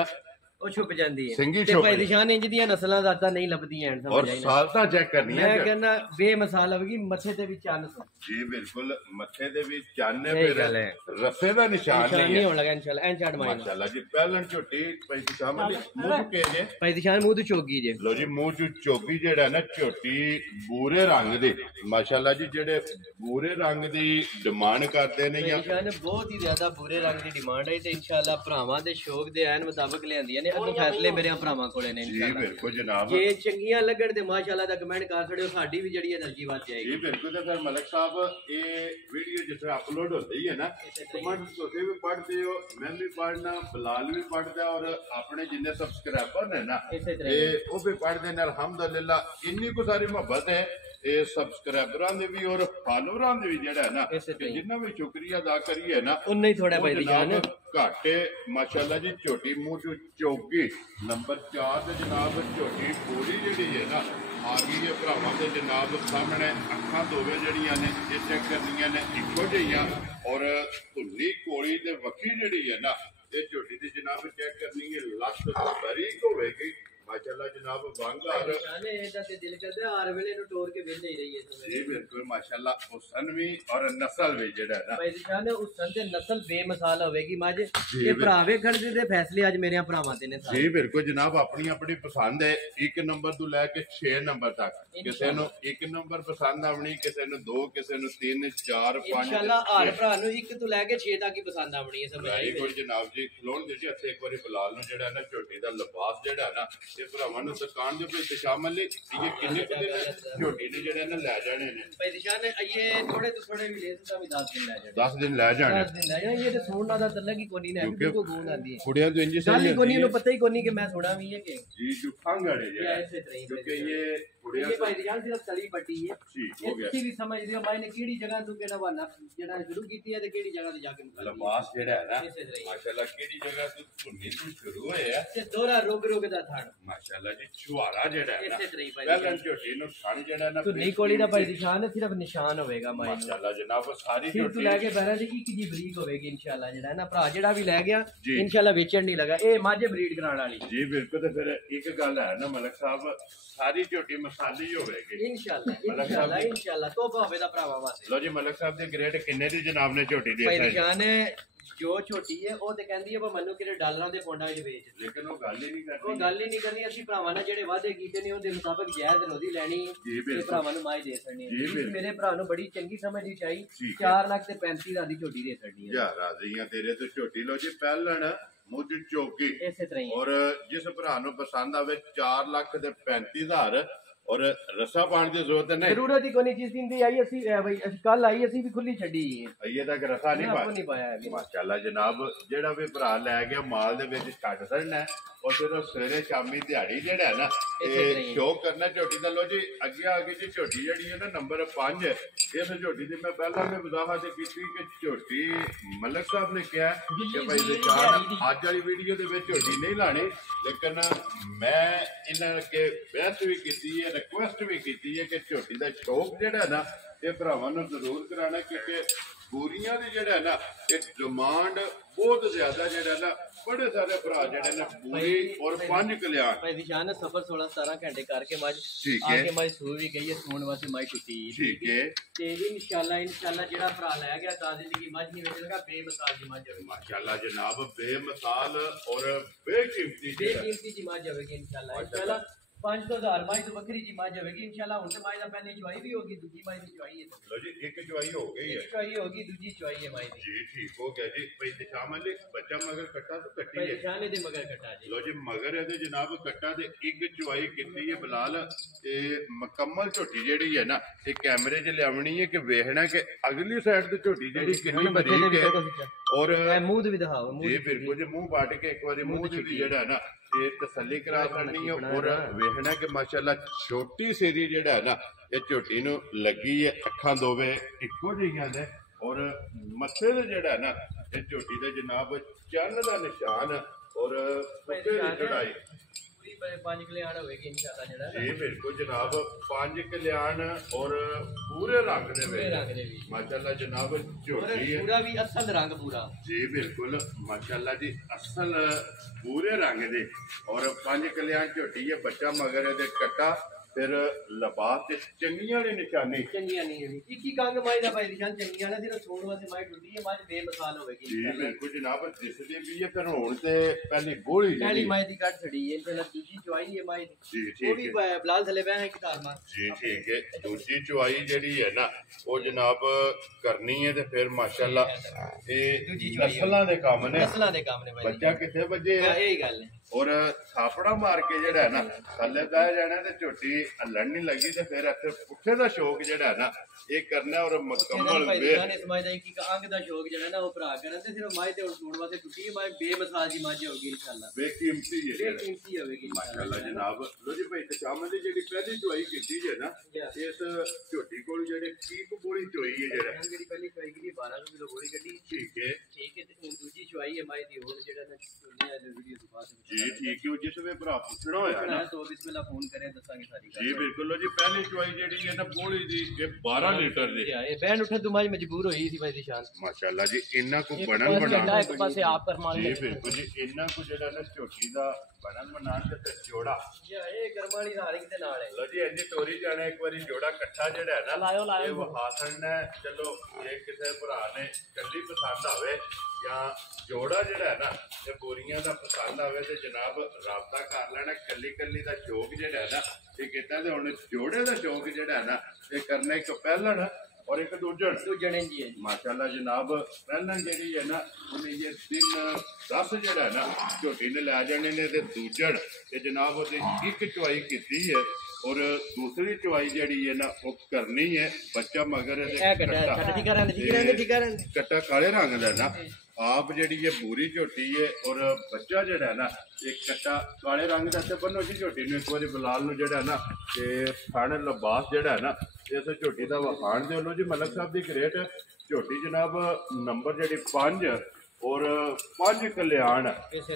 ਉਹ ਛੁਪ ਜਾਂਦੀ ਹੈ ਸਿੰਗੀ ਤੇ ਛੁਪ ਭਾਈ ਨਿਸ਼ਾਨ ਇੰਜ ਦੀਆਂ ਨਸਲਾਂ ਜ਼ਾਤਾਂ ਨਹੀਂ ਲੱਭਦੀਆਂ ਸਮਝ ਔਰ ਆਈ ਨਾ ਸਾਲਤਾਂ ਚੈੱਕ ਕਰਨੀਆਂ ਮੈਂ ਕਹਿੰਦਾ ਬੇਮਿਸਾਲ ਹੋਵੇਗੀ ਮੱਥੇ ਤੇ ਵੀ ਚੰਨ ਜੀ ਬਿਲਕੁਲ ਮੱਥੇ ਦੇ ਵੀ ਚੰਨ ਹੈ ਸਹੀ ਫਿਰ ਗੱਲ ਹੈ। ਰੱਸੇ ਦਾ ਨਿਸ਼ਾਨ ਨਿਸ਼ਾਨ ਨਹੀਂ ਨਹੀਂ ਹੈ ਹੋਣ ਲੱਗਾ ਇਨਸ਼ਾਅੱਲਾ ਐਂ ਛੱਡ ਮਾਇਨਾ ਮਾਸ਼ਾਅੱਲਾ ਜੀ ਪਹਿਲਣ ਝੋਟੀ ਪੈਂਤੀ ਸਾਹਮਣੇ ਮੂੰਹ ਕੇ ਜੇ ਭਾਈ ਨਿਸ਼ਾਨ ਮੂੰਹ ਤੋਂ ਚੋਗੀ ਜੇ ਲੋ ਜੀ ਮੂੰਹ ਚ ਚੋਗੀ ਜਿਹੜਾ ਨਾ ਝੋਟੀ ਬੂਰੇ ਰੰਗ ਦੀ ਮਾਸ਼ਾਅੱਲਾ ਜੀ ਜਿਹੜੇ ਬੂਰੇ ਰੰਗ ਦੀ ਡਿਮਾਂਡ ਕਰਦੇ ਨੇ ਜਾਂ ਨਿਸ਼ਾਨ ਬਹੁਤ ਹੀ ਜ਼ਿਆਦਾ ਬੁਰੇ ਰੰਗ ਦੀ ਡਿਮਾਂਡ ਹੈ ਤੇ ਇਨਸ਼ਾਅੱਲਾ ਭਰਾਵਾਂ ਦੇ ਸ਼ੌਕ ਦੇ ਐਨ ਮੁਤਾਬਕ ਲਿਆਂਦੀਆਂ ਨੇ ਅੱਗੋਂ ਫੈਸਲੇ ਮੇਰੇ ਭਰਾਵਾਂ ਕੋਲੇ ਨੇ ਜੀ ਇਨਸ਼ਾਅੱਲਾ ਬਿਲਕੁਲ ਜਨਾਬ ਜੇ ਚੰਗੀਆਂ ਲੱਗਣ ਤੇ ਮਾਸ਼ਾਅੱਲਾ ਦਾ ਕਮੈਂਟ ਕਰ ਛੜਿਓ ਸਾਡੀ ਵੀ ਜਿਹੜੀ એનર્ਜੀ ਵੱਧ ਜਾਏਗੀ ਜੀ ਬਿਲਕੁਲ ਤੇ ਫਿਰ ਮਲਕ ਸਾਹਿਬ ਇਹ ਵੀਡੀਓ ਜਿਸ ਤਰ੍ਹਾਂ ਅਪਲੋਡ ਹੁੰਦੀ ਹੈ ਨਾ ਕਮੈਂਟ ਤੁਸੀਂ ਵੀ ਪੜ੍ਹਦੇ ਹੋ ਮੈਂ ਵੀ ਪੜ੍ਹਨਾ ਬਲਾਲ ਵੀ ਪੜ੍ਹਦਾ ਔਰ ਆਪਣੇ ਜਿੰਨੇ ਸਬਸਕ੍ਰਾਈਬਰ ਨੇ ਨਾ ਇਸੇ ਤਰ੍ਹਾਂ ਇਹ ਉਹ ਵੀ ਪੜ੍ਹਦੇ ਨੇ ਅਲਹਮਦੁਲਿਲਾ ਇੰਨੀ ਕੁ ਸਾਰੀ ਮੁਹੱਬਤ ਹੈ ਇਹ ਸਬਸਕ੍ਰਾਈਬਰਾਂ ਦੇ ਵੀ ਔਰ ਫਾਲੋਅਰਾਂ ਦੇ ਵੀ ਜਿਹੜਾ ਹੈ ਨਾ ਇਸੇ ਤਰ੍ਹਾਂ ਜਿੰਨਾ ਵੀ ਸ਼ੁਕਰੀਆ ਅਦਾ ਕਰੀਏ ਨਾ ਉਨਾ ਹੀ ਥੋੜਾ ਉਹ ਭਾਈ ਨਿਸ਼ਾਨ ਜਨਾਬ ਘਾਟੇ ਮਾਸ਼ਾਅੱਲਾ ਜੀ ਝੋਟੀ ਮੂੰਹ ਚੋਂ ਚੌਗੀ ਨੰਬਰ 4 ਤੇ ਜਨਾਬ ਝੋਟੀ ਪੂਰੀ ਜਿਹੜੀ ਹੈ ਨਾ ਆ ਗਈ ਹੈ ਭਰਾਵਾਂ ਦੇ ਜਨਾਬ ਸਾਹਮਣੇ ਅੱਖਾਂ ਦੋਵੇਂ ਜਿਹੜੀਆਂ ਨੇ ਇਹ ਚੈੱਕ ਕਰਨੀਆਂ ਨੇ ਇੱਕੋ ਜਿਹੀਆਂ ਔਰ ਧੁੰਨੀ ਕੋਲੀ ਤੇ ਵੱਖੀ ਜਿਹੜੀ ਹੈ ਨਾ ਇਹ ਝੋਟੀ ਦੀ ਜਨਾਬ ਚੈੱਕ ਕਰਨੀ ਹੈ ਲੱਤ ਬਰੀਕ ਹੋਵੇਗੀ ਮਾਸ਼ਾਅੱਲਾ ਜਨਾਬ ਵਾਂਗਾਰ ਨਿਸ਼ਾਨ ਇਹਦਾ ਤੇ ਦਿਲ ਕਰਦਾ ਹਰ ਵੇਲੇ ਨੂੰ ਟੋਰ ਕੇ ਵੇਲੇ ਹੀ ਰਹੀਏ ਜੀ ਬਿਲਕੁਲ ਮਾਸ਼ਾਅੱਲਾ ਹੁਸਨ ਵੀ ਔਰ ਨਸਲ ਵੀ ਜਿਹੜਾ ਹੈ ਨਾ ਭਾਈ ਨਿਸ਼ਾਨ ਹੁਸਨ ਤੇ ਨਸਲ ਬੇਮਿਸਾਲ ਹੋਵੇਗੀ ਮੱਝ ਇਹ ਭਰਾ ਵੇਖਣ ਦੇ ਫੈਸਲੇ ਅੱਜ ਮੇਰੇ ਭਰਾਵਾਂ ਦੇ ਨੇ ਜੀ ਬਿਲਕੁਲ ਜਨਾਬ ਆਪਣੀ ਆਪਣੀ ਪਸੰਦ ਹੈ 1 ਨੰਬਰ ਤੋਂ ਲੈ ਕੇ 6 ਨੰਬਰ ਤੱਕ ਕਿਸੇ ਨੂੰ 1 ਨੰਬਰ ਪਸੰਦ ਆਉਣੀ ਕਿਸੇ ਨੂੰ 2 ਕਿਸੇ ਨੂੰ 3 4 5 ਇਨਸ਼ਾਅੱਲਾ ਹਰ ਭਰਾ ਨੂੰ 1 ਤੋਂ ਲੈ ਕੇ 6 ਤੱਕ ਹੀ ਪਸੰਦ ਆਉਣੀ ਹੈ ਸਮਝ ਆਈ ਕੋਈ ਜਨਾਬ ਜੀ ਖਲੋਣ ਦੇ ਜੀ ਇੱਥੇ ਇੱਕ ਵਾਰੀ ਬਲਾਲ ਨੂੰ ਜਿਹੜਾ ਨਾ ਝੋਟੀ ਦਾ ਲਿਬਾਸ ਜਿਹੜਾ ਨਾ ਇਹ ਭਰਾਵਾਂ ਨੂੰ ਦੁਕਾਨ ਦੇ ਵਿੱਚ ਸ਼ਾਮਲ ਹੈ ਇਹ ਕਿੰਨੇ ਕੁ ਦਿਨ ਝੋਟੀ ਨੇ ਜਿਹੜਾ ਨਾ ਲੈ ਜਾਣੇ ਨੇ ਭਾਈ ਨਿਸ਼ਾਨ ਇਹ ਥੋੜੇ ਤੋਂ ਥੋੜੇ ਵੀ ਲੈ ਤਾਂ ਵੀ 10 ਦਿਨ ਲੈ ਜਾਣੇ 10 ਦਿਨ ਲੈ ਜਾਣੇ 10 ਦਿਨ ਲੈ ਜਾਣੇ ਇਹ ਤੇ ਸੋਨਾ ਦਾ ਤਲਕ ਹੀ ਕੋਨੀ ਨਾ ਬਿਲਕੁਲ ਗੂੰਦ ਆਂਦੀ ਹੈ ਕੁੜੀਆਂ ਤੋਂ ਇੰਜ ਗੱਲ ਹੀ ਸਹੀ ਕੋਨੀ ਨੂੰ ਪਤਾ ਹੀ ਕੋਨੀ ਕਿ ਮੈਂ ਸੋਣਾ ਵੀ ਹੈ ਕਿ ਜੀ ਜੋ ਫੰਗੜੇ ਜਿਹੜਾ ऐसे तरह ही क्योंकि ये कुड़िया ये भाई रियान सिर्फ तली पट्टी है ठीक हो गया किसी भी समझ दियो मैंने केड़ी जगह तो केड़ा वाला जेड़ा शुरू कीती है ते केड़ी जगह ते जाके मुका लिबास ਜਿਹੜਾ ਹੈ ਨਾ ਇਸੇ ਤਰ੍ਹਾਂ ਹੀ। ਮਾਸ਼ਾਅੱਲਾ ਕਿਹੜੀ ਜਗ੍ਹਾ ਤੋਂ ਧੁੰਨੀ ਤੋਂ ਸ਼ੁਰੂ ਹੋਇਆ ਤੇ ਦੋਰਾ ਰੋਗ ਰੋਗ ਦਾ ਥਣ ਮਾਸ਼ਾਅੱਲਾ ਜੀ ਛੁਹਾਰਾ ਜਿਹੜਾ ਹੈ ਨਾ ਇਸੇ ਤਰ੍ਹਾਂ ਹੀ ਭਾਈ ਪਹਿਲਾਂ ਝੋਟੀ ਨੂੰ ਥਣ ਜਿਹੜਾ ਨਾ ਤੂੰ ਨਹੀਂ ਕੋਲੀ ਦਾ ਭਾਈ ਨਿਸ਼ਾਨ ਸਿਰਫ ਨਿਸ਼ਾਨ ਹੋਵੇਗਾ ਮਾਈ ਨੂੰ ਮਾਸ਼ਾਅੱਲਾ ਜਨਾਬ ਸਾਰੀ ਸਿਰ ਤੋਂ ਝੋਟੀ ਲੈ ਕੇ ਬਹਿਰਾ ਦੀ ਇੱਕ ਜੀ ਬਰੀਕ ਹੋਵੇਗੀ ਇਨਸ਼ਾਅੱਲਾ ਜਿਹੜਾ ਹੈ ਨਾ ਭਰਾ ਜਿਹੜਾ ਵੀ ਲੈ ਗਿਆ ਜੀ। ਇਨਸ਼ਾਅੱਲਾ ਵੇਚਣ ਨਹੀਂ ਲਗਾ ਇਹ ਮਾਝੇ ਬਰੀਡ ਕਰਾਉਣ ਵਾਲੀ ਜੀ ਬਿਲਕੁਲ ਤੇ ਫਿਰ ਇੱਕ ਗੱਲ ਹੈ ਨਾ ਮਲਕ ਸਾਹਿਬ ਸਾਰੀ ਝੋਟੀ ਮਸਾਲੀ ਹੋਵੇਗੀ ਇਨਸ਼ਾਅੱਲਾ ਤੋਹਫਾ ਹੋਵੇ ਦਾ ਭਰਾਵਾ ਵਾਸਤੇ ਲੋ ਜੀ ਮਲਕ ਸਾਹਿਬ ਦੇ ਗ੍ਰੇਡ ਕਿੰਨੇ ਦੀ ਜਨਾਬ ਨੇ ਝੋਟੀ ਦੇ ਭਾਈ ਦਿੱਤਾ ਨਿਸ਼ਾਨ ਜੋ ਛੋਟੀ ਹੈ ਉਹ ਤੇ ਕਹਿੰਦੀ ਹੈ ਪਰ ਮੈਨੂੰ ਕਿਹੜੇ ਡਾਲਰਾਂ ਦੇ ਪੌਂਡਾਂ ਵਿੱਚ ਵੇਚ ਲੇਕਿਨ ਉਹ ਗੱਲ ਹੀ ਨਹੀਂ ਉਹ ਕਰਦੀ ਗੱਲ ਹੀ ਨਹੀਂ ਕਰਨੀ ਅਸੀਂ ਭਰਾਵਾਂ ਨਾਲ ਜਿਹੜੇ ਵਾਅਦੇ ਕੀਤੇ ਨੇ ਉਹਦੇ ਮੁਤਾਬਕ ਜਾਇਜ਼ ਰੋਦੀ ਲੈਣੀ ਜੀ ਤੇ ਬਿਲਕੁਲ ਭਰਾਵਾਂ ਨੂੰ ਮਾਈ ਦੇ ਸਕਣੀ ਜੀ ਬਿਲਕੁਲ। ਮੇਰੇ ਭਰਾ ਨੂੰ ਬੜੀ ਚੰਗੀ ਸਮਝਣੀ ਚਾਹੀ ਠੀਕ ਹੈ। 4 ਲੱਖ ਤੇ 35 ਹਜ਼ਾਰ ਦੀ ਝੋਟੀ ਦੇ ਸਕਣੀ ਹੈ ਯਾਰ ਰਾਜ਼ੀਆਂ ਤੇਰੇ ਤੋਂ ਝੋਟੀ ਲੋ ਜੀ ਪਹਿਲਣ ਮੁੱਝ ਚੌਕੀ ਇਸੇ ਤਰ੍ਹਾਂ ਹੀ ਔਰ ਜਿਸ ਭਰਾ ਨੂੰ ਪਸੰਦ ਆਵੇ 4 ਲੱਖ ਤੇ 35,000 ਔਰ ਰਸਾ ਪਾਣ ਦੀ ਜ਼ਰੂਰਤ ਨਹੀਂ ਜ਼ਰੂਰਤ ਹੀ ਕੋਈ ਨਹੀਂ ਜਿਸ ਦਿਨ ਦੀ ਆਈ ਅਸੀਂ ਬਈ ਕੱਲ ਆਈ ਅਸੀਂ ਵੀ ਖੁੱਲੀ ਛੱਡੀ ਅਈਏ ਤੱਕ ਰਸਾ ਨਹੀਂ ਆਪਾਂ ਨਹੀਂ ਪਾਇਆ ਪਾਇਆ ਮਾਸ਼ਾਅੱਲਾ ਜਨਾਬ ਜਿਹੜਾ ਵੀ ਭਰਾ ਲੈ ਗਿਆ ਮਾਲ ਦੇ ਵਿੱਚ ਛੱਡ ਦੇਣਾ ਔਰ ਫਿਰ ਉਹ ਸਵੇਰੇ ਸ਼ਾਮੀ ਦਿਹਾੜੀ ਜਿਹੜਾ ਹੈ ਨਾ ਇਹ ਸ਼ੋਅ ਕਰਨਾ ਝੋਟੀ ਦਾ ਲੋ ਜੀ ਅੱਗੇ ਆ ਗਈ ਜੀ ਝੋਟੀ ਜਿਹੜੀ ਹੈ ਨਾ ਨੰਬਰ 5 ਇਸ ਝੋਟੀ ਦੀ ਮੈਂ ਪਹਿਲਾਂ ਵੀ ਵਜ਼ਾਹਤ ਕੀਤੀ ਕਿ ਝੋਟੀ ਮਲਕ ਸਾਹਿਬ ਨੇ ਕਿਹਾ ਕਿ ਭਾਈ ਨਿਸ਼ਾਨ ਅੱਜ ਵਾਲੀ ਵੀਡੀਓ ਦੇ ਵਿੱਚ ਝੋਟੀ ਨਹੀਂ ਲਾਣੀ ਲੇਕਿਨ ਮੈਂ ਇਹਨਾਂ ਅੱਗੇ ਬਹਿਸ ਵੀ ਕੀਤੀ ਹੈ ਰਿਕੁਐਸਟ ਵੀ ਕੀਤੀ ਹੈ ਕਿ ਝੋਟੀ ਦਾ ਸ਼ੌਕ ਜਿਹੜਾ ਨਾ ਇਹ ਭਰਾਵਾਂ ਨੂੰ ਜ਼ਰੂਰ ਕਰਾਣਾ ਕਿਉਂਕਿ ਬੂਰੀਆਂ ਦੀ ਜਿਹੜਾ ਨਾ ਇਹ ਡਿਮਾਂਡ ਬਹੁਤ ਜ਼ਿਆਦਾ ਜਿਹੜਾ ਨਾ ਬੜੇ ਸਾਰੇ ਭਰਾ ਜਿਹੜੇ ਨੇ ਬੂਰੀ ਔਰ 5 ਕਲਿਆਣ ਭਾਈ ਨਿਸ਼ਾਨ ਨੇ ਸਫਰ 16 17 ਘੰਟੇ ਕਰਕੇ ਮੱਝ ਠੀਕ ਆ ਹੈ ਕੇ ਮੱਝ ਸੂ ਵੀ ਗਈ ਹੈ ਸੂਣ ਵਾਸਤੇ ਮੱਝ ਟੁੱਟੀ ਠੀਕ ਹੈ ਤੇ ਇਨਸ਼ਾਅੱਲਾ ਜਿਹੜਾ ਭਰਾ ਲੈ ਗਿਆ ਤਾਂ ਜ਼ਿੰਦਗੀ ਮੱਝ ਨਹੀਂ ਵੇਚੇਗਾ ਬੇਮਿਸਾਲ ਦੀ ਮੱਝ ਹੋਵੇਗੀ ਮਾਸ਼ਾਅੱਲਾ ਜਨਾਬ ਬੇਮਿਸਾਲ ਔਰ ਬੇਕਿਮਤੀ ਬੇਕਿਮਤੀ ਦੀ ਮੱਝ ਹੋਵੇਗੀ ਇਨਸ਼ਾਅੱਲਾ 5,000 ਮੱਝ ਤੋਂ ਵੱਖਰੀ ਜੀ ਮੱਝ ਹੋਵੇਗੀ ਇਨਸ਼ਾਅੱਲਾ ਹੁਣ ਤੇ ਮੱਝ ਦਾ ਪਹਿਲੀ ਚੁਆਈ ਵੀ ਹੋਗੀ ਦੂਜੀ ਮੱਝ ਦੀ ਚੁਆਈ ਹੈ ਲੋ ਜੀ ਇੱਕ ਚੁਆਈ ਹੋ ਗਈ ਹੈ ਚੁਆਈ ਹੋਗੀ ਦੂਜੀ ਚੁਆਈ ਹੈ ਮੱਝ ਦੀ ਜੀ ਠੀਕ ਹੋ ਗਿਆ ਜੀ ਭਾਈ ਤੇ ਸ਼ਾਮਲ ਬੱਚਾ ਮਗਰ ਕੱਟਾ ਤੋਂ ਕੱਟੀ ਭਾਈ ਹੈ ਨਿਸ਼ਾਨ ਦੇ ਮਗਰ ਕਟਾ ਜੀ ਲੋ ਜੀ ਮਗਰ ਇਹਦੇ ਜਨਾਬ ਕੱਟਾ ਤੇ ਇੱਕ ਚੁਆਈ ਕੀਤੀ ਹੈ ਬਲਾਲ ਤੇ ਮੁਕੰਮਲ ਝੋਟੀ ਜਿਹੜੀ ਹੈ ਨਾ ਇਹ ਕੈਮਰੇ 'ਚ ਲਿਆਵਣੀ ਹੈ ਕਿ ਵੇਖਣਾ ਕਿ ਅਗਲੀ ਸਾਈਡ ਤੇ ਝੋਟੀ ਜਿਹੜੀ ਕਿੰਨੀ ਬਰੀਕ ਹੈ ਔਰ ਮੂੰਹ ਦੇ ਵੀ ਦਿਖਾਓ ਮੂੰਹ ਜੀ ਬਿਲਕੁਲ ਜੀ ਮੂੰਹ ਪਾਟ ਕੇ ਇੱਕ ਵਾਰੀ ਮੂੰਹ ਦੀ ਜਿਹੜਾ ਨਾ ਇਹ ਤਸੱਲੀ ਕਰਾ ਕਰਨੀ ਹੈ ਔਰ ਵੇਖਣਾ ਕਿ ਮਾਸ਼ਾਅੱਲਾ ਛੋਟੀ ਸੇਰੀ ਜਿਹੜਾ ਹੈ ਨਾ ਇਹ ਝੋਟੀ ਨੂੰ ਲੱਗੀ ਹੈ ਅੱਖਾਂ ਦੋਵੇਂ ਇੱਕੋ ਜਿਹੀਆਂ ਨੇ ਔਰ ਮੱਥੇ ਦੇ ਜਿਹੜਾ ਨਾ ਇਹ ਝੋਟੀ ਦੇ ਜਨਾਬ ਚੰਨ ਦਾ ਨਿਸ਼ਾਨ ਔਰ ਉੱਤੇ ਦੀ ਚੜਾਈ ਪੂਰੀ 5 ਕਲਿਆਣ ਹੋਵੇਗੀ ਇਨਸ਼ਾਅੱਲਾ ਜਿਹੜਾ ਜੀ ਬਿਲਕੁਲ ਜਨਾਬ 5 ਕਲਿਆਣ ਔਰ ਪੂਰੇ ਰੰਗ ਦੇ ਵਿੱਚ ਮਾਸ਼ਾਅੱਲਾ ਜਨਾਬ ਝੋਟੀ ਹੈ ਪੂਰਾ ਵੀ ਅਸਲ ਰੰਗ ਪੂਰਾ ਜੀ ਬਿਲਕੁਲ ਮਾਸ਼ਾਅੱਲਾ ਜੀ ਅਸਲ ਪੂਰੇ ਰੰਗ ਦੇ ਔਰ 5 ਕਲਿਆਣ ਝੋਟੀ ਹੈ ਬੱਚਾ ਮਗਰ ਇਹਦੇ ਕੱਟਾ ਫਿਰ ਲਬਾਸ ਤੇ ਚੰਗੀਆਂ ਵਾਲੀ ਨਿਸ਼ਾਨੀ ਚੰਗੀਆਂ ਨਹੀਂ ਹੋਣੀ ਇੱਕ ਕੰਗ ਮਾਈ ਦਾ ਭਾਈ ਨਿਸ਼ਾਨ ਚੰਗੀਆਂ ਨੇ ਜਿਹੜਾ ਸੋਣ ਵਾਸਤੇ ਮਾਈ ਟੁੱਟੀ ਹੈ ਮਾਈ ਬੇਮਿਸਾਲ ਹੋਵੇਗੀ ਜੀ ਬਿਲਕੁਲ ਜਨਾਬ ਦਿਸਦੀ ਵੀ ਹੈ ਫਿਰ ਹੁਣ ਤੇ ਪਹਿਲੀ ਬੋਲੀ ਪਹਿਲੀ ਮਾਈ ਦੀ ਕੱਟ ਛੜੀ ਹੈ ਤੇ ਦੂਜੀ ਚੁਆਈ ਹੈ ਮਾਈ ਜੀ ਉਹ ਠੀਕ ਵੀ ਹੈ ਬਲਾਲ ਥਲੇ ਬਹਿ ਹੈ ਕਿਤਾਰ ਮਾਰ ਜੀ ਠੀਕ ਹੈ ਦੂਜੀ ਚੁਆਈ ਜਿਹੜੀ ਹੈ ਨਾ ਉਹ ਜਨਾਬ ਕਰਨੀ ਹੈ ਤੇ ਫਿਰ ਮਾਸ਼ਾਅੱਲਾ ਇਹ ਨਸਲਾਂ ਦੇ ਕੰਮ ਨੇ ਨਸਲਾਂ ਦੇ ਕੰਮ ਨੇ ਭਾਈ ਬੱਚਾ ਕਿੱਥੇ ਵੱਜੇ ਇਹ ਗੱਲ ਹੈ ਔਰ ਥਾਪੜਾ ਮਾਰ ਕੇ ਜਿਹੜਾ ਹੈ ਨਾ ਥੱਲੇ ਬਹਿ ਜਾਣਾ ਤੇ ਝੋਟੀ ਹੱਲਣ ਨਹੀਂ ਲੱਗੀ ਤੇ ਫਿਰ ਇੱਥੇ ਪੁੱਠੇ ਦਾ ਸ਼ੌਕ ਜਿਹੜਾ ਹੈ ਨਾ ਇਹ ਕਰਨਾ ਔਰ ਮੁਕੰਮਲ ਵੇ ਸਮਝਦਾ ਇੱਕ ਅੰਗ ਦਾ ਸ਼ੌਕ ਜਿਹੜਾ ਨਾ ਉਹ ਭਰਾ ਕਰਨ ਤੇ ਸਿਰਫ ਮਾਈ ਤੇ ਉਸੋਣ ਵਾਸਤੇ ਟੁੱਟੀ ਹੈ ਮਾਈ ਬੇਮਿਸਾਲ ਦੀ ਮਾਝੀ ਹੋਗੀ ਇਨਸ਼ਾਅੱਲਾ ਬੇਕੀਮਤੀ ਹੈ ਬੇਕੀਮਤੀ ਹੋਵੇਗੀ ਮਾਸ਼ਾਅੱਲਾ ਜਨਾਬ ਲੋ ਜੀ ਭਾਈ ਤਸ਼ਾਮਲ ਦੀ ਜਿਹੜੀ ਪਹਿਲੀ ਚੁਆਈ ਕੀਤੀ ਹੈ ਨਾ ਇਸ ਝੋਟੀ ਕੋਲ ਜਿਹੜੇ ਕੀਪ ਗੋਲੀ ਚੋਈ ਹੈ ਜਿਹੜਾ ਜਿਹੜੀ ਪਹਿਲੀ ਚੁਆਈ ਕੀਤੀ 12 ਕਿਲੋ ਗੋਲੀ ਕੱਢੀ ਠੀਕ ਹੈ ਤੇ ਹੁਣ ਦੂਜੀ ਚੁਆਈ ਹੈ ਮਾਈ ਦੀ ਹੋਰ ਜਿਹੜਾ ਨਾ ਸੁਣਿਆ ਵੀਡੀਓ ਤੋਂ ਬਾਅਦ ਜੀ ਠੀਕ ਹੈ ਜਿਸ ਵੇ ਭਰਾ ਪੁੱਛਣਾ ਹੋਇਆ ਨਾ तो बिस्मिल्लाह फोन करें दसांगे सारी जी बिल्कुल लो जी पहली चुआई जेडी है ना बोली दी ये 12 लीटर दी ये बहन उठे तुम आज मजबूर हुई थी भाई निशान माशाल्लाह जी इन्ना को बनन बना एक पासे आप फरमान जी बिल्कुल जी इन्ना को जेड़ा ना झोटी दा बनन बनान ते जोड़ा ये गरमानी धारिंग दे नाल है लो जी इंज तोरी जाना एक बारी जोड़ा इकट्ठा जेड़ा है ना लायो ये हासन ने चलो ये किसे भरा ने कल्ली पसंद आवे या जोड़ा जेड़ा है ना ये बोरियां दा पसंद आवे ते जनाब राबता कर लेना कल्ली कल्ली दा शौक जेड़ा है ना ये कहता ते हुन जोड़े दा शौक जेड़ा है ना ये करना एक पहलन और एक दूजन जी है माशाल्लाह जनाब पहलन जेड़ी है ना उन्हें ये दिन 10 जेड़ा है ना झोटी ने लै जाने ने ते दूजन ते जनाब ओदी एक चुआई कीती है और दूसरी चुआई जेड़ी है ना वो करनी है बच्चा मगर कट्टा काले रंग दा ना आप जेड़ी ये पूरी झोटी है और बच्चा जेड़ा है ना एक कट्टा काले रंग दा ते बनो जी झोटी ने एक बारी बिलाल नु जेड़ा है ना ते खाने लबास जेड़ा है ना इस झोटी दा वखाण दे लो जी मलक साहब दी ग्रेट झोटी जनाब नंबर जेड़ी 5 और 5 कल्याण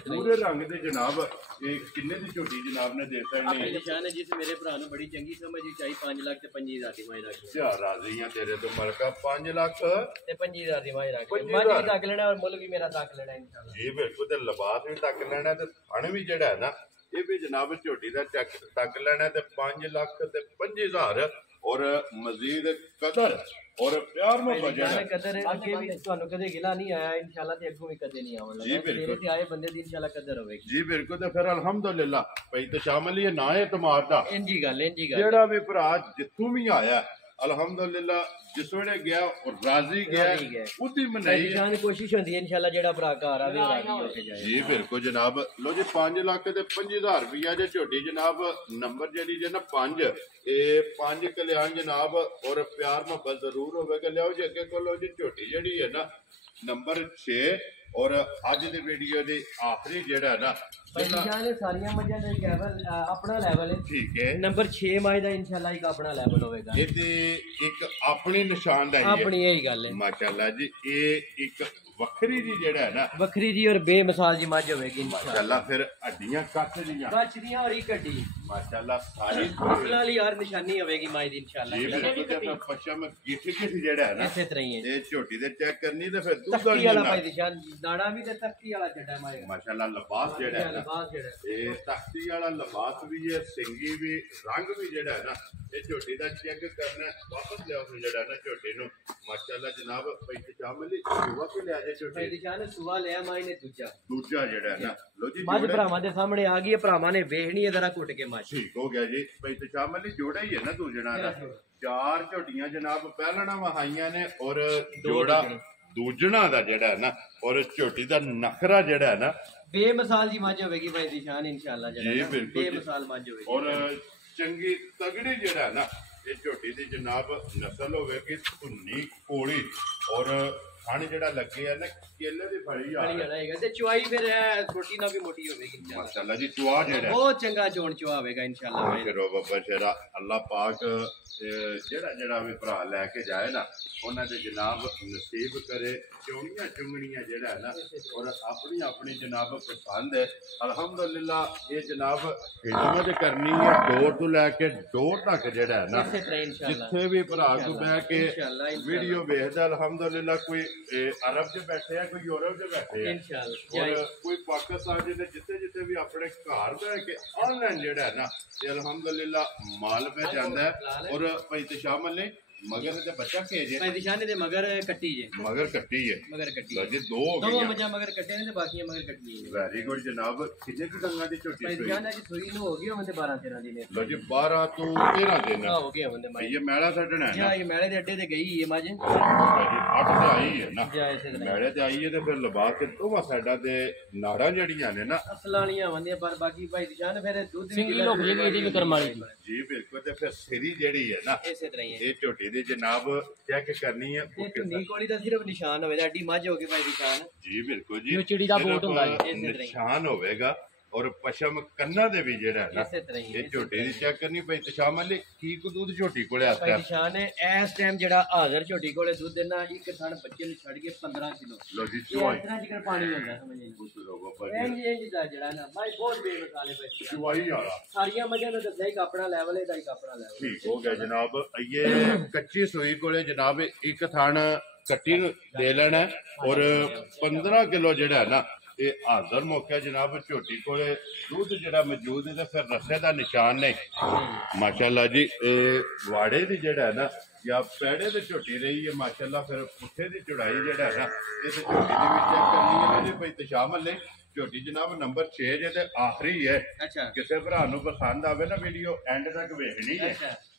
पूरे रंग दे जनाब ये किन्ने दी झोटी जनाब ने देता है निशान है जिस मेरे भरा नु बड़ी चंगी समझ चाहिए 5 लाख ते 25,000 दी माई रख क्या राजी है तेरे तो मलका 5 लाख ते 25,000 दी माई रख माई भी तक लेना और मुल्क भी मेरा तक लेना इंशाल्लाह जी बिल्कुल ते लिबास भी तक लेना ते थण भी जेड़ा है ना ये भी जनाब झोटी दा तक लेना ते 5 लाख ते 25,000 और मजीद कदर और प्यार में बजट कदर आगे भी ਤੁਹਾਨੂੰ ਕਦੇ ਗਿਲਾ ਨਹੀਂ ਆਇਆ इंशाल्लाह ਤੇ ਅੱਗੋਂ ਵੀ ਕਦੇ ਨਹੀਂ ਆਉਣਾ जी बिल्कुल ਤੇ ਆਏ ਬੰਦੇ ਦੀ इंशाल्लाह कदर ਹੋਵੇਗੀ जी बिल्कुल ਤੇ ਫਿਰ ਅਲਹਮਦੁਲਿਲਾ ਭਈ ਤੇ ਸ਼ਾਮਲ ਹੀ ਨਾ ਹੈ ਤੁਹਾਡਾ ਇੰਜੀ ਗੱਲ ਜਿਹੜਾ ਵੀ ਭਰਾ ਜਿੱਥੋਂ ਵੀ ਆਇਆ ਅਲਹਮਦੁਲਿਲਾ ਜਿਸ ਵੇਲੇ ਗਿਆ ਔਰ ਰਾਜ਼ੀ ਗਿਆ ਉਹਦੀ ਮਨਾਈ ਜਾਨ ਕੋਸ਼ਿਸ਼ ਹੁੰਦੀ ਹੈ ਇਨਸ਼ਾਅੱਲਾ ਜਿਹੜਾ ਭਰਾ ਘਰ ਆਵੇ ਰਾਜ਼ੀ ਹੋ ਕੇ ਜਾਏ ਜੀ ਬਿਲਕੁਲ ਜਨਾਬ ਲੋ ਜੀ 5 ਲੱਖ ਤੇ 5000 ਰੁਪਇਆ ਜੇ ਝੋਟੀ ਜਨਾਬ ਨੰਬਰ ਜਿਹੜੀ ਜੇ ਨਾ 5 ਇਹ 5 ਕਲਿਆਣ ਜਨਾਬ ਔਰ ਪਿਆਰ ਮੁਹੱਬਤ ਜ਼ਰੂਰ ਹੋਵੇਗਾ ਲਿਆਓ ਜੀ ਅੱਗੇ ਕੋਲੋ ਜੀ ਝੋਟੀ ਜਿਹੜੀ ਹੈ ਨਾ ਨੰਬਰ 6 और अज दे वीडियो दे आखिरी जेड़ा ना सारियां मझां दा लेवल अपना लेवल है ठीक है नंबर 6 माई दा इंशाल्लाह एक अपना लेवल होवेगा ये ते एक अपनी निशानदारी है अपनी यही गल है माशाल्लाह जी ये एक वखरी जी जेड़ा है ना वखरी जी और बेमिसाल जी मझ होवेगी माशाल्लाह फिर हड्डियां कच्च दियां और एक हड्डी माशाल्लाह सारी वाली यार निशानी होवेगी माई दी इंशाल्लाह जी बिल्कुल ते पश्चिम गिठ जेड़ा है ना इसे तरह ही है ये छोटी दे चेक करनी ते फिर दूध वाला भाई निशान दाना भी ते तख्ती वाला चढ़ा माई माशाल्लाह लिबास जेड़ा है ये तख्ती वाला लिबास भी है सिंगी भी रंग भी जेड़ा है ना ये छोटी दा चेक करना वापस ले आओ जेड़ा ना छोटी नु माशाल्लाह जनाब भाई शामिल हुआ के ले भाई निशान सुवा ले माई ने दूजा जेड़ा है ना लो जी मज भरावां दे सामने आ गई है भरावां ने वेखनी है जरा घुट के मज ठीक हो गया जी भाई तो शामिल जोड़ा ही है ना दूजना दा 4 झोटियां जनाब पहलना वहाइयां ने और जोड़ा दूजना दा जेड़ा है ना और झोटी दा नखरा जेड़ा है ना बेमिसाल जी मज होवेगी भाई निशान इंशाल्लाह जी बिल्कुल बेमिसाल मज होवेगी और चंगी तगड़ी जेड़ा है ना ये झोटी दी जनाब नस्ल होवेगी धुन्नी कोड़ी और ਥਣ ਜਿਹੜਾ ਲੱਗੇ ਆ ਨਾ ਕੇਲੇ ਦੀ ਫਲੀ ਆ ਫਲੀ ਵਾਲਾ ਹੈਗਾ ਤੇ ਚੁਆਈ ਫਿਰ ਛੋਟੀ ਨਾਲ ਵੀ ਮੋਟੀ ਹੋਵੇਗੀ ਇਨਸ਼ਾਅੱਲਾ। ਮਾਸ਼ਾਅੱਲਾ ਜੀ ਚੁਆ ਜਿਹੜਾ ਬਹੁਤ ਚੰਗਾ ਚੋਣ ਚੁਆ ਹੋਵੇਗਾ ਇਨਸ਼ਾਅੱਲਾ। ਸ਼ੇਰੋ ਬੱਬਾ ਸ਼ੇਰਾ ਅੱਲਾਹ ਪਾਕ ਜਿਹੜਾ ਵੀ ਭਰਾ ਲੈ ਕੇ ਜਾਏ ਨਾ ਉਹਨਾਂ ਦੇ ਜਨਾਬ ਨਸੀਬ ਕਰੇ ਚੋਣੀਆਂ ਚੁੰਗਣੀਆਂ ਜਿਹੜਾ ਹੈ ਨਾ ਔਰ ਆਪਣੀ ਆਪਣੀ ਜਨਾਬ ਪਸੰਦ ਹੈ ਅਲਹਮਦੁਲਿਲਾ। ਇਹ ਜਨਾਬ ਖਿਦਮਤ ਕਰਨੀ ਹੈ ਡੋਰ ਤੋਂ ਲੈ ਕੇ ਡੋਰ ਤੱਕ ਜਿਹੜਾ ਹੈ ਨਾ ਜਿੱਥੇ ਵੀ ਭਰਾ ਕੋ ਬਹਿ ਕੇ ਵੀਡੀਓ ਵੇਖਦਾ ਅਲਹਮਦੁਲਿਲਾ ਕੋਈ ਅਰਬ 'ਚ ਬੈਠੇ ਆ ਕੋਈ ਯੂਰਪ 'ਚ ਬੈਠੇ ਆ ਔਰ ਕੋਈ ਪਾਕਿਸਤਾਨ ਦੇ ਜਿੱਥੇ ਜਿੱਥੇ ਵੀ ਆਪਣੇ ਘਰ ਬਹਿ ਕੇ ਆਨਲਾਈਨ ਜਿਹੜਾ ਹੈ ਨਾ ਤੇ ਅਲਹਮਦੁਲਿਲਾ ਮਾਲ ਪੈ ਜਾਂਦਾ ਹੈ। ਔਰ ਭਾਈ ਤਸ਼ਾਮਲ ਨੇ ਮਗਰ ਤੇ ਬੱਚਾ ਕੇ ਜੇ ਭਾਈ ਦਿਸ਼ਾਨੇ ਦੇ ਮਗਰ ਕੱਟੀ ਜੇ ਮਗਰ ਕੱਟੀ ਹੈ ਮਗਰ ਕੱਟੀ ਲੋ ਜੀ ਦੋ ਹੋ ਗਈਆਂ ਮੱਝਾਂ ਮਗਰ ਕੱਟੇ ਨੇ ਤੇ ਬਾਕੀਆਂ ਮਗਰ ਕੱਟੀਆਂ ਨੇ। ਵੈਰੀ ਗੁੱਡ ਜਨਾਬ। ਕਿੰਨੇ ਕੁ ਡੰਗਾਂ ਦੀ ਝੋਟੀ ਭਾਈ ਦਿਸ਼ਾਨੇ ਦੀ ਸੂਈ ਨੂੰ ਹੋ ਗਈ ਹੁੰਦੇ 12 13 ਦਿਨ ਲੋ ਜੀ 12 ਤੋਂ 13 ਦਿਨ ਹੋ ਗਏ ਹੁੰਦੇ ਮਾਈ ਇਹ ਮੈਲਾ ਛੱਡਣਾ ਹੈ ਨਾ ਇਹ ਮੈਲੇ ਦੇ ਅੱਡੇ ਤੇ ਗਈ ਹੈ ਮੱਝ ਜੀ 8 ਤੇ ਆਈ ਹੈ ਨਾ ਜਾ ਇਸੇ ਤਰ੍ਹਾਂ ਮੈਲੇ ਤੇ ਆਈ ਹੈ ਤੇ ਫਿਰ ਲਬਾ ਕੇ ਦੋਵਾਂ ਸਾਈਡਾਂ ਤੇ ਨਾੜਾਂ ਜਿਹੜੀਆਂ ਨੇ ਨਾ ਅਸਲਾਂ ਵਾਲੀਆਂ ਹੁੰਦੀਆਂ ਪਰ ਬਾਕੀ ਭਾਈ ਦਿਸ਼ਾਨ ਫਿਰ ਦੁੱਧ ਵੀ ਸਿੰਗਲ ਹੋ ਗਈ ਇਹਦੀ ਵੀ ਕਰਮ ਵਾਲੀ ਜੀ ਬਿਲਕੁਲ। ਤੇ ਫਿਰ ਸਿਰੀ ਜਿਹੜੀ ਹੈ ਨਾ ਇਸੇ ਤਰ੍ਹਾਂ ਹੀ ਹੈ ਇਹ ਝੋਟੀ ਦੀ ਜਨਾਬ ਚੈੱਕ ਕਰਨੀ ਹੈ ਇਹ ਢੁੰਨੀ ਕੋਲੀ ਦਾ ਸਿਰਫ ਨਿਸ਼ਾਨ ਹੋਵੇ ਅੱਡੀ ਮੱਝ ਹੋ ਗਈ ਭਾਈ ਦਿਸ਼ਾਨ ਜੀ ਬਿਲਕੁਲ ਜੀ ਇਹ ਚਿੜੀ ਦਾ ਬੋਟ ਹੁੰਦਾ ਇਸੇ ਤਰ੍ਹਾਂ ਹੀ ਨਿਸ਼ਾਨ ਹੋਵੇਗਾ ਔਰ ਪਸ਼ਮ ਕੰਨਾਂ ਦੇ ਵੀ ਜਿਹੜਾ ਹੈ ਨਾ ਇਸੇ ਤਰ੍ਹਾਂ ਹੀ ਇਹ ਝੋਟੀ ਦੀ ਚੈੱਕ ਕਰਨੀ ਪਈ ਤਸ਼ਾਮਲ ਲਈ ਕੀ ਕੁ ਦੁੱਧ ਝੋਟੀ ਕੋਲੇ ਭਾਈ ਆਤਾ ਦਿਸ਼ਾਨ ਹੈ ਇਸ ਟਾਈਮ ਜਿਹੜਾ ਹਾਜ਼ਰ ਝੋਟੀ ਕੋਲੇ ਦੁੱਧ ਦੇਣਾ ਇੱਕ ਥਣ ਬੱਚੇ ਨੂੰ ਛੱਡ ਕੇ 15 ਕਿਲੋ ਲੋ ਜੀ ਇਹ ਚੁਆਈ ਇਸ ਤਰ੍ਹਾਂ ਜਿਕਰ ਪਾਣੀ ਹੁੰਦਾ ਸਮਝ ਨਹੀਂ ਇਹ ਦਾ ਜਿਹੜਾ ਨਾ ਭਾਈ ਬਹੁਤ ਬੇਮਿਸਾਲੇ ਬੱਚੇ ਚੁਆਈ ਵਾਲਾ ਸਾਰੀਆਂ ਮੱਝਾਂ ਦਾ ਦੱਸਿਆ ਇੱਕ ਆਪਣਾ ਲੈਵਲ ਇਹਦਾ ਇੱਕ ਆਪਣਾ ਲੈਵਲ ਠੀਕ ਹੋ ਗਿਆ ਜਨਾਬ। ਇਹ ਕੱਚੀ ਸੂਈ ਕੋਲੇ ਜਨਾਬ ਇੱਕ ਥਣ ਕੱਟੀ ਨੂੰ ਦੇ ਲੈਣਾ ਔਰ 15 ਕਿਲੋ ਜਿਹੜਾ ਹੈ ਨਾ ਇਹ ਹਾਜ਼ਰ ਮੌਕਾ ਜਨਾਬ ਝੋਟੀ ਕੋਲੇ ਦੁੱਧ ਜਿਹੜਾ ਮੌਜੂਦ ਹੈ ਤੇ ਫਿਰ ਰੱਸੇ ਦਾ ਨਿਸ਼ਾਨ ਨਹੀਂ ਮਾਸ਼ਾਅੱਲਾ ਜੀ। ਇਹ ਵਾੜੇ ਦੀ ਜਿਹੜਾ ਹੈ ਨਾ ਜਾਂ ਪੈੜੇ ਤੇ ਝੋਟੀ ਰਹੀ ਹੈ ਮਾਸ਼ਾਅੱਲਾ ਫਿਰ ਪੁੱਠੇ ਦੀ ਚੜਾਈ ਜਿਹੜਾ ਹੈ ਨਾ ਇਹ ਤੇ ਝੋਟੀ ਦੀ ਵੀ ਚੈੱਕ ਕਰਨੀ ਹੈ ਇਹਦੇ ਭਾਈ ਤਸ਼ਾਮਲ ਨੇ ਝੋਟੀ ਜਨਾਬ ਨੰਬਰ 6 ਜੇ ਤੇ ਆਖਰੀ ਹੈ। ਅੱਛਾ ਕਿਸੇ ਭਰਾ ਨੂੰ ਪਸੰਦ ਆਵੇ ਨਾ ਵੀਡੀਓ ਐਂਡ ਤੱਕ ਵੇਖਣੀ ਹੈ।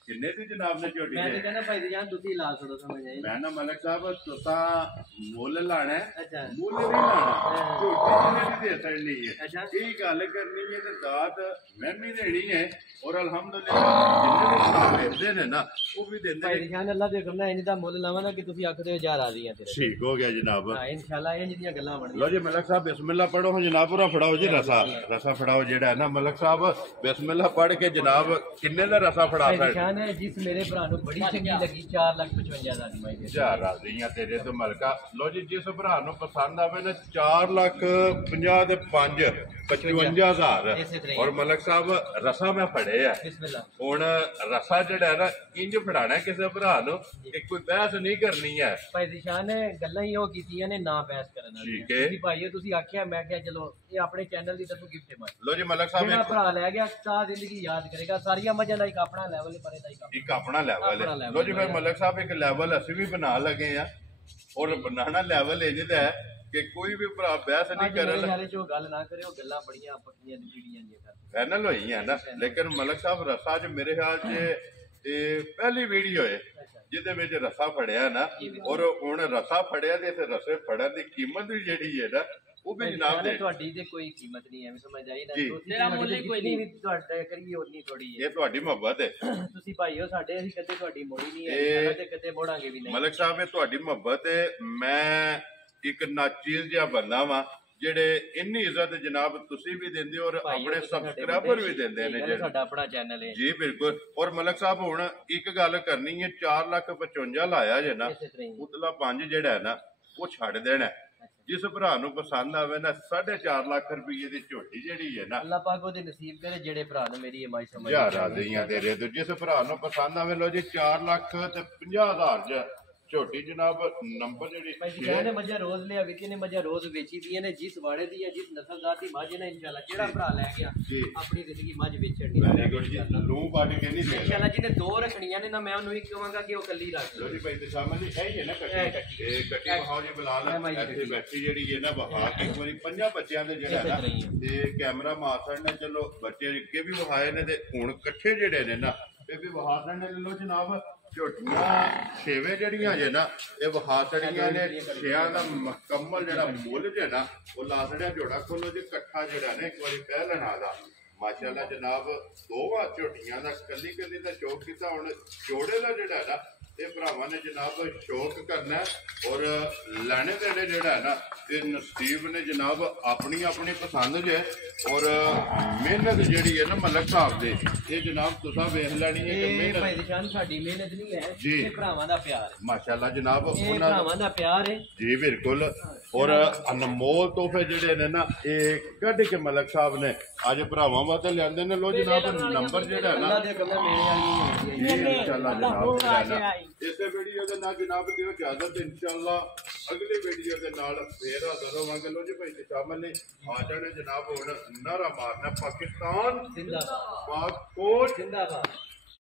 ਕਿੰਨੇ ਦੀ ਜਨਾਬ ਨੇ ਝੋਟੀ ਮੈਂ ਦੇ ਕਹਿੰਦਾ ਭਾਈ ਦੀ ਜਾਨ ਤੁਸੀਂ ਲਾ ਛੋੜੋ ਸਮਝ ਆਈ ਮੈਂ ਨਾ ਮਲਕ ਸਾਹਿਬ ਤੁਸੀਂ ਮੁੱਲ ਲਾਣਾ ਅੱਛਾ ਮੁੱਲ ਨਹੀਂ ਲਾਣਾ ਝੋਟੀ ਜਿਹਨੇ ਦੇ ਸਕਣੀ ਹੈ ਅੱਛਾ ਇਹ ਗੱਲ ਕਰਨੀ ਹੈ ਤੇ ਦਾਤ ਮੈਂ ਵੀ ਦੇਣੀ ਹੈ ਔਰ ਅਲਹਮਦੁਲਿਲਾ ਜਿੰਨੇ ਵੀ ਵੇਚਦੇ ਨੇ ਨਾ ਉਹ ਵੀ ਦਿੰਦੇ ਭਾਈ ਨੇ। ਦੀ ਜਾਨ ਅੱਲਾ ਦੇ ਕਰਨਾ ਇੰਜ ਦਾ ਮੁੱਲ ਲਾਵਾਂ ਨਾ ਕਿ ਤੁਸੀਂ ਆਖਦੇ ਹੋ ਜਾ ਰਾਜ਼ੀ ਆ ਤੇਰੇ ਠੀਕ ਹੋ ਗਿਆ ਜਨਾਬ। ਹਾਂ ਇਨਸ਼ਾਅੱਲਾ ਇੰਜ ਦੀਆਂ ਗੱਲਾਂ ਬਣਦੀਆਂ। ਲੋ ਜੀ ਮਲਕ ਸਾਹਿਬ ਬਿਸਮਿਲ੍ਲਾ ਪੜੋ ਹੁਣ ਜਨਾਬ ਪੂਰਾ ਫੜਾਓ ਜੀ ਰਸਾ ਫੜਾਓ ਜਿਹੜਾ ਹੈ ਨਾ ਮਲਕ ਸਾਹਿਬ ਬਿਸਮਿਲ੍ਲਾ ਪੜ ਕੇ ਜਨਾਬ ਕਿੰਨੇ ਦਾ ਰਸਾ ਫੜਾ ਭਾਈ ਸਕਦੇ ਨਿਸ਼ਾਨ ਹੈ ਜਿਸ ਮੇਰੇ ਭਰਾ ਨੂੰ ਬੜੀ ਚੰਗੀ ਲੱਗੀ 4,55,000 ਦੀ ਮਾਈ ਦੇ ਜਾ ਰਾਜ਼ੀਆਂ ਤੇਰੇ ਤੋਂ ਮਲਕਾ। ਲੋ ਜੀ ਜਿਸ ਭਰਾ ਨੂੰ ਪਸੰਦ ਆਵੇ ਨਾ 4,50,000 ਦੇ 55,000 ਇਸੇ ਤਰ੍ਹਾਂ ਔਰ ਮਲਕ ਸਾਹਿਬ ਰਸਾ ਮੈਂ ਫੜੇ ਆ ਬਿਸਮਿਲ੍ਲਾ ਹੁਣ ਰਸਾ ਜਿਹੜਾ ਹੈ ਨਾ ਇੰਜ ਫੜਾਣਾ ਕਿਸੇ ਭਰਾ ਨੂੰ ਕਿ ਕੋਈ ਬਹਿਸ ਨਹੀਂ ਕਰਨੀ ਹੈ। ਭਾਈ ਦਿਸ਼ਾਨ ਨੇ ਗੱਲਾਂ ਹੀ ਉਹ ਕੀਤੀਆਂ ਨੇ ਨਾ ਬਹਿਸ ਕਰਨ ਵਾਲੀਆਂ। ਠੀਕ ਹੈ। ਤੁਸੀਂ ਭਾਈਓ ਤੁਸੀਂ ਆਖਿਆ ਮੈਂ ਕਿਹਾ ਚਲੋ ਇਹ ਆਪਣੇ ਚੈਨਲ ਦੀ ਤਰਫੋਂ ਗਿਫਟ ਹੈ ਲੋ ਜੀ ਮਲਕ ਸਾਹਿਬ ਜਿਹੜਾ ਭਰਾ ਲੈ ਗਿਆ ਤਾਂ ਜ਼ਿੰਦਗੀ ਯਾਦ ਕਰੇਗਾ। ਸਾਰੀਆਂ ਮੱਝਾਂ ਦਾ ਇੱਕ ਆਪਣਾ ਲੈਵਲ ਹੈ ਪਰ ਇਹਦਾ ਇੱਕ ਆਪਣਾ ਲੈਵਲ ਆਪਣਾ ਹੈ। level ਲੋ ਜੀ ਫਿਰ ਮਲਕ ਸਾਹਿਬ ਇੱਕ ਲੈਵਲ ਅਸੀਂ ਵੀ ਬਣਾ ਲਗੇ ਆ ਔਰ ਬਣਾਣਾ ਲੈਵਲ ਇਹ ਜਿਹਦਾ ਹੈ ਕਿ ਕੋਈ ਵੀ ਭਰਾ ਬਹਿਸ ਨਹੀਂ ਕਰਨ ਨਾਲੇ ਜੋ ਗੱਲ ਨਾ ਕਰਿਓ ਗੱਲਾਂ ਬੜੀਆਂ ਪੱਕੀਆਂ ਜਿਹੜੀਆਂ ਦੀਆਂ ਕਰਦੇ ਫਾਈਨਲ ਹੋਈ ਹੈ ਨਾ। ਲੇਕਿਨ ਮਲਕ ਸਾਹਿਬ ਰਸਾ ਚ ਮੇਰੇ ਖਿਆਲ 'ਚ ਇਹ ਪਹਿਲੀ ਵੀਡੀਓ ਹੈ ਜਿਹਦੇ ਵਿੱਚ ਰਸਾ ਫੜਿਆ ਨਾ ਔਰ ਹੁਣ ਰਸਾ ਫੜਿਆ ਤੇ ਫਿਰ ਰਸੇ ਫੜਨ ਦੀ ਕੀਮਤ ਵੀ ਜਿਹੜੀ ਹੈ ਨਾ ਉਹ ਵੀ ਜਨਾਬ ਦੇ ਤੁਹਾਡੀ ਤੇ ਕੋਈ ਕੀਮਤ ਨਹੀਂ ਐਵੇਂ ਸਮਝ ਆਈ ਨਾ ਜੀ। ਤੇਰਾ ਮੁੱਲ ਹੀ ਕੋਈ ਨਹੀਂ ਤੁਹਾਡਾ ਕਰੀਏ ਉਨੀ ਥੋੜੀ ਹੈ ਇਹ ਤੁਹਾਡੀ ਮੁਹੱਬਤ ਹੈ। ਤੁਸੀਂ ਭਾਈਓ ਸਾਡੇ ਅਸੀਂ ਕਦੇ ਤੁਹਾਡੀ ਮੋੜੀ ਨਹੀਂ ਇਹ ਹੈ ਤੇ ਕਦੇ ਮੋੜਾਂਗੇ ਵੀ ਨਹੀਂ। ਮਲਕ ਸਾਹਿਬ ਇਹ ਤੁਹਾਡੀ ਮੁਹੱਬਤ ਹੈ। ਮੈਂ ਇੱਕ ਨਾਚੀਜ਼ ਜਿਹਾ ਬੰਦਾ ਵਾਂ ਜਿਹੜੇ ਇੰਨੀ ਇੱਜ਼ਤ ਜਨਾਬ ਤੁਸੀਂ ਵੀ ਦਿੰਦੇ ਹੋ ਔਰ ਆਪਣੇ ਸਬਸਕ੍ਰਾਈਬਰ ਵੀ ਦਿੰਦੇ ਨੇ ਜਿਹੜੇ ਸਾਡਾ ਆਪਣਾ ਚੈਨਲ ਹੈ ਜੀ ਬਿਲਕੁਲ। ਔਰ ਮਲਕ ਸਾਹਿਬ ਹੁਣ ਇੱਕ ਗੱਲ ਕਰਨੀ ਹੈ 4,55,000 ਲਾਇਆ ਜੇ ਨਾ ਉਤਲਾ 5 ਜਿਹੜਾ ਹੈ ਨਾ ਉਹ ਛੱਡ ਦੇਣਾ। ਜਿਸ ਭਰਾ ਨੂੰ ਪਸੰਦ ਆਵੇ ਨਾ 4.5 ਲੱਖ ਰੁਪਏ ਦੀ ਝੋਟੀ ਜਿਹੜੀ ਹੈ ਨਾ ਅੱਲਾਹ ਪਾਕ ਉਹਦੇ ਨਸੀਬ ਕਰੇ ਜਿਹੜੇ ਭਰਾ ਨੂੰ ਮੇਰੀ ਇਹ ਮਾਈ ਸਮਝ ਜਾ ਰਾਜ਼ੀਆਂ ਤੇਰੇ ਤੋਂ। ਜਿਸ ਭਰਾ ਨੂੰ ਪਸੰਦ ਆਵੇ ਲੋ ਜੀ 4,50,000 ਝੋਟੀ ਜਨਾਬ ਨੰਬਰ ਜਿਹੜੀ ਭਾਈ ਜੀ ਨੇ ਮੱਝਾਂ ਰੋਜ਼ ਲਿਆ ਵਿਕੇ ਨੇ ਮੱਝਾਂ ਰੋਜ਼ ਵੇਚੀ ਦੀਆਂ ਨੇ ਜਿਸ ਵਾੜੇ ਦੀ ਹੈ ਜਿਸ ਨਸਲਦਾਰ ਦੀ ਮੱਝ ਨੇ ਇਨਸ਼ਾਅੱਲਾ ਜਿਹੜਾ ਭਰਾ ਲੈ ਗਿਆ ਆਪਣੀ ਜ਼ਿੰਦਗੀ ਮੱਝ ਵੇਚਣ ਦੀ ਵੈਰੀ ਗੁੱਡ ਜੀ ਲੂੰ ਕੱਢ ਕੇ ਨਹੀਂ ਦੇ ਇਨਸ਼ਾਅੱਲਾ ਜਿਹਨੇ ਦੋ ਰੱਖਣੀਆਂ ਨੇ ਨਾ ਮੈਂ ਉਹਨੂੰ ਇੱਕ ਕਹਾਂਗਾ ਕਿ ਉਹ ਕੱਲੀ ਰੱਖ ਲੋ ਜੀ ਭਾਈ ਤੇ ਸ਼ਾਮਲ ਜੀ ਇਹ ਨਾ ਕੱਟੀ ਇਹ ਕੱਟੀ ਬਹਾਓ ਜੀ ਬਲਾਲ ਇੱਥੇ ਬੈਠੀ ਜਿਹੜੀ ਹੈ ਨਾ ਬਹਾ ਇੱਕ ਵਾਰੀ 5 ਬੱਚਿਆਂ ਦੇ ਜਿਹੜਾ ਨਾ ਤੇ ਕੈਮਰਾ ਮਾਰਸਣ ਨੇ ਚਲੋ ਬੱਚੇ ਅੱਗੇ ਵੀ ਵਹਾਏ ਨੇ ਤੇ ਹੁਣ ਇਕੱਠੇ ਜਿਹੜੇ ਨੇ ਨਾ ਇਹ ਵੀ ਵਹਾਸਣ ਨੇ ਲੋ ਜਨਾਬ ਝੋਟੀਆਂ ਛੇਵੇਂ ਜਿਹੜੀਆਂ ਜੇ ਨਾ ਇਹ ਵਹਾਸੜੀਆਂ ਨੇ ਛਿਆਂ ਦਾ ਮੁਕੰਮਲ ਜਿਹੜਾ ਮੁੱਲ ਜੇ ਨਾ ਉਹ ਲਾਸੜਿਆ ਜੋੜਾ ਖੋਲੋ ਜੀ ਇਕੱਠਾ ਜਿਹੜਾ ਨੇ ਇੱਕ ਵਾਰੀ ਪਹਿ ਲੈਣਾ ਦਾ ਮਾਸ਼ਾਅੱਲਾ ਜਨਾਬ ਦੋਵਾਂ ਝੋਟੀਆਂ ਦਾ ਕੱਲੀ ਕੱਲੀ ਦਾ ਚੌਕ ਕੀਤਾ ਹੁਣ ਜੋੜੇ ਦਾ ਜਿਹੜਾ ਨਾ ਇਹ ਭਰਾਵਾਂ ਨੇ ਜਨਾਬ ਸ਼ੌਕ ਕਰਨਾ ਔਰ ਲੈਣੇ ਦੇਣੇ ਜਿਹੜਾ ਹੈ ਨਾ ਇਹ ਨਸੀਬ ਨੇ ਜਨਾਬ ਆਪਣੀ ਆਪਣੀ ਪਸੰਦ ਜੇ ਔਰ ਮਿਹਨਤ ਜਿਹੜੀ ਹੈ ਨਾ ਮਲਕ ਸਾਹਿਬ ਦੇ ਇਹ ਜਨਾਬ ਤੁਸੀਂ ਵੇਖ ਲੈਣੀ ਹੈ ਕਿ ਇਹ ਮਿਹਨਤ ਭਾਈ ਨਿਸ਼ਾਨ ਸਾਡੀ ਮਿਹਨਤ ਨਹੀਂ ਹੈ ਜੀ। ਇਹ ਭਰਾਵਾਂ ਦਾ ਪਿਆਰ ਹੈ। ਮਾਸ਼ਾਅੱਲਾ ਜਨਾਬ ਇਹ ਉਹਨਾਂ ਭਰਾਵਾਂ ਦਾ ਪਿਆਰ ਹੈ। ਜੀ ਬਿਲਕੁਲ ਔਰ ਅਨਮੋਲ ਤੋਹਫੇ ਜਿਹੜੇ ਨੇ ਨਾ ਇਹ ਕੱਢ ਕੇ ਮਲਕ ਸਾਹਿਬ ਨੇ ਅੱਜ ਭਰਾਵਾਂ ਵਾਸਤੇ ਲਿਆਂਦੇ ਨੇ। ਲੋ ਜਨਾਬ ਨੰਬਰ ਜਿਹੜਾ ਹੈ ਨਾ ਅੱਲਾ ਦੇ ਬੰਦੇ ਮੇਰੇ ਵਾਲੀ ਨਹੀਂ ਜੀ ਇਨਸ਼ਾਅੱਲਾ ਜਨਾਬ ਲੈਣਾ। ਇਸੇ ਵੀਡੀਓ ਦੇ ਨਾਲ ਜਨਾਬ ਦਿਓ ਇਜਾਜ਼ਤ ਇੰਸ਼ਾਅੱਲਾ ਅਗਲੀ ਵੀਡੀਓ ਦੇ ਨਾਲ ਫੇਰ ਹਾਜ਼ਰ ਹੋਵਾਂਗੇ। ਲੋ ਜੀ ਭਾਈ ਸ਼ਾਮਲ ਨੇ ਆ ਜਾਣੇ ਜਨਾਬ ਹੁਣ ਨਾਰਾ ਮਾਰਨਾ ਪਾਕਿਸਤਾਨ ਜ਼ਿੰਦਾਬਾਦ ਪਾਕ ਕੋਟ ਜ਼ਿੰਦਾਬਾਦ।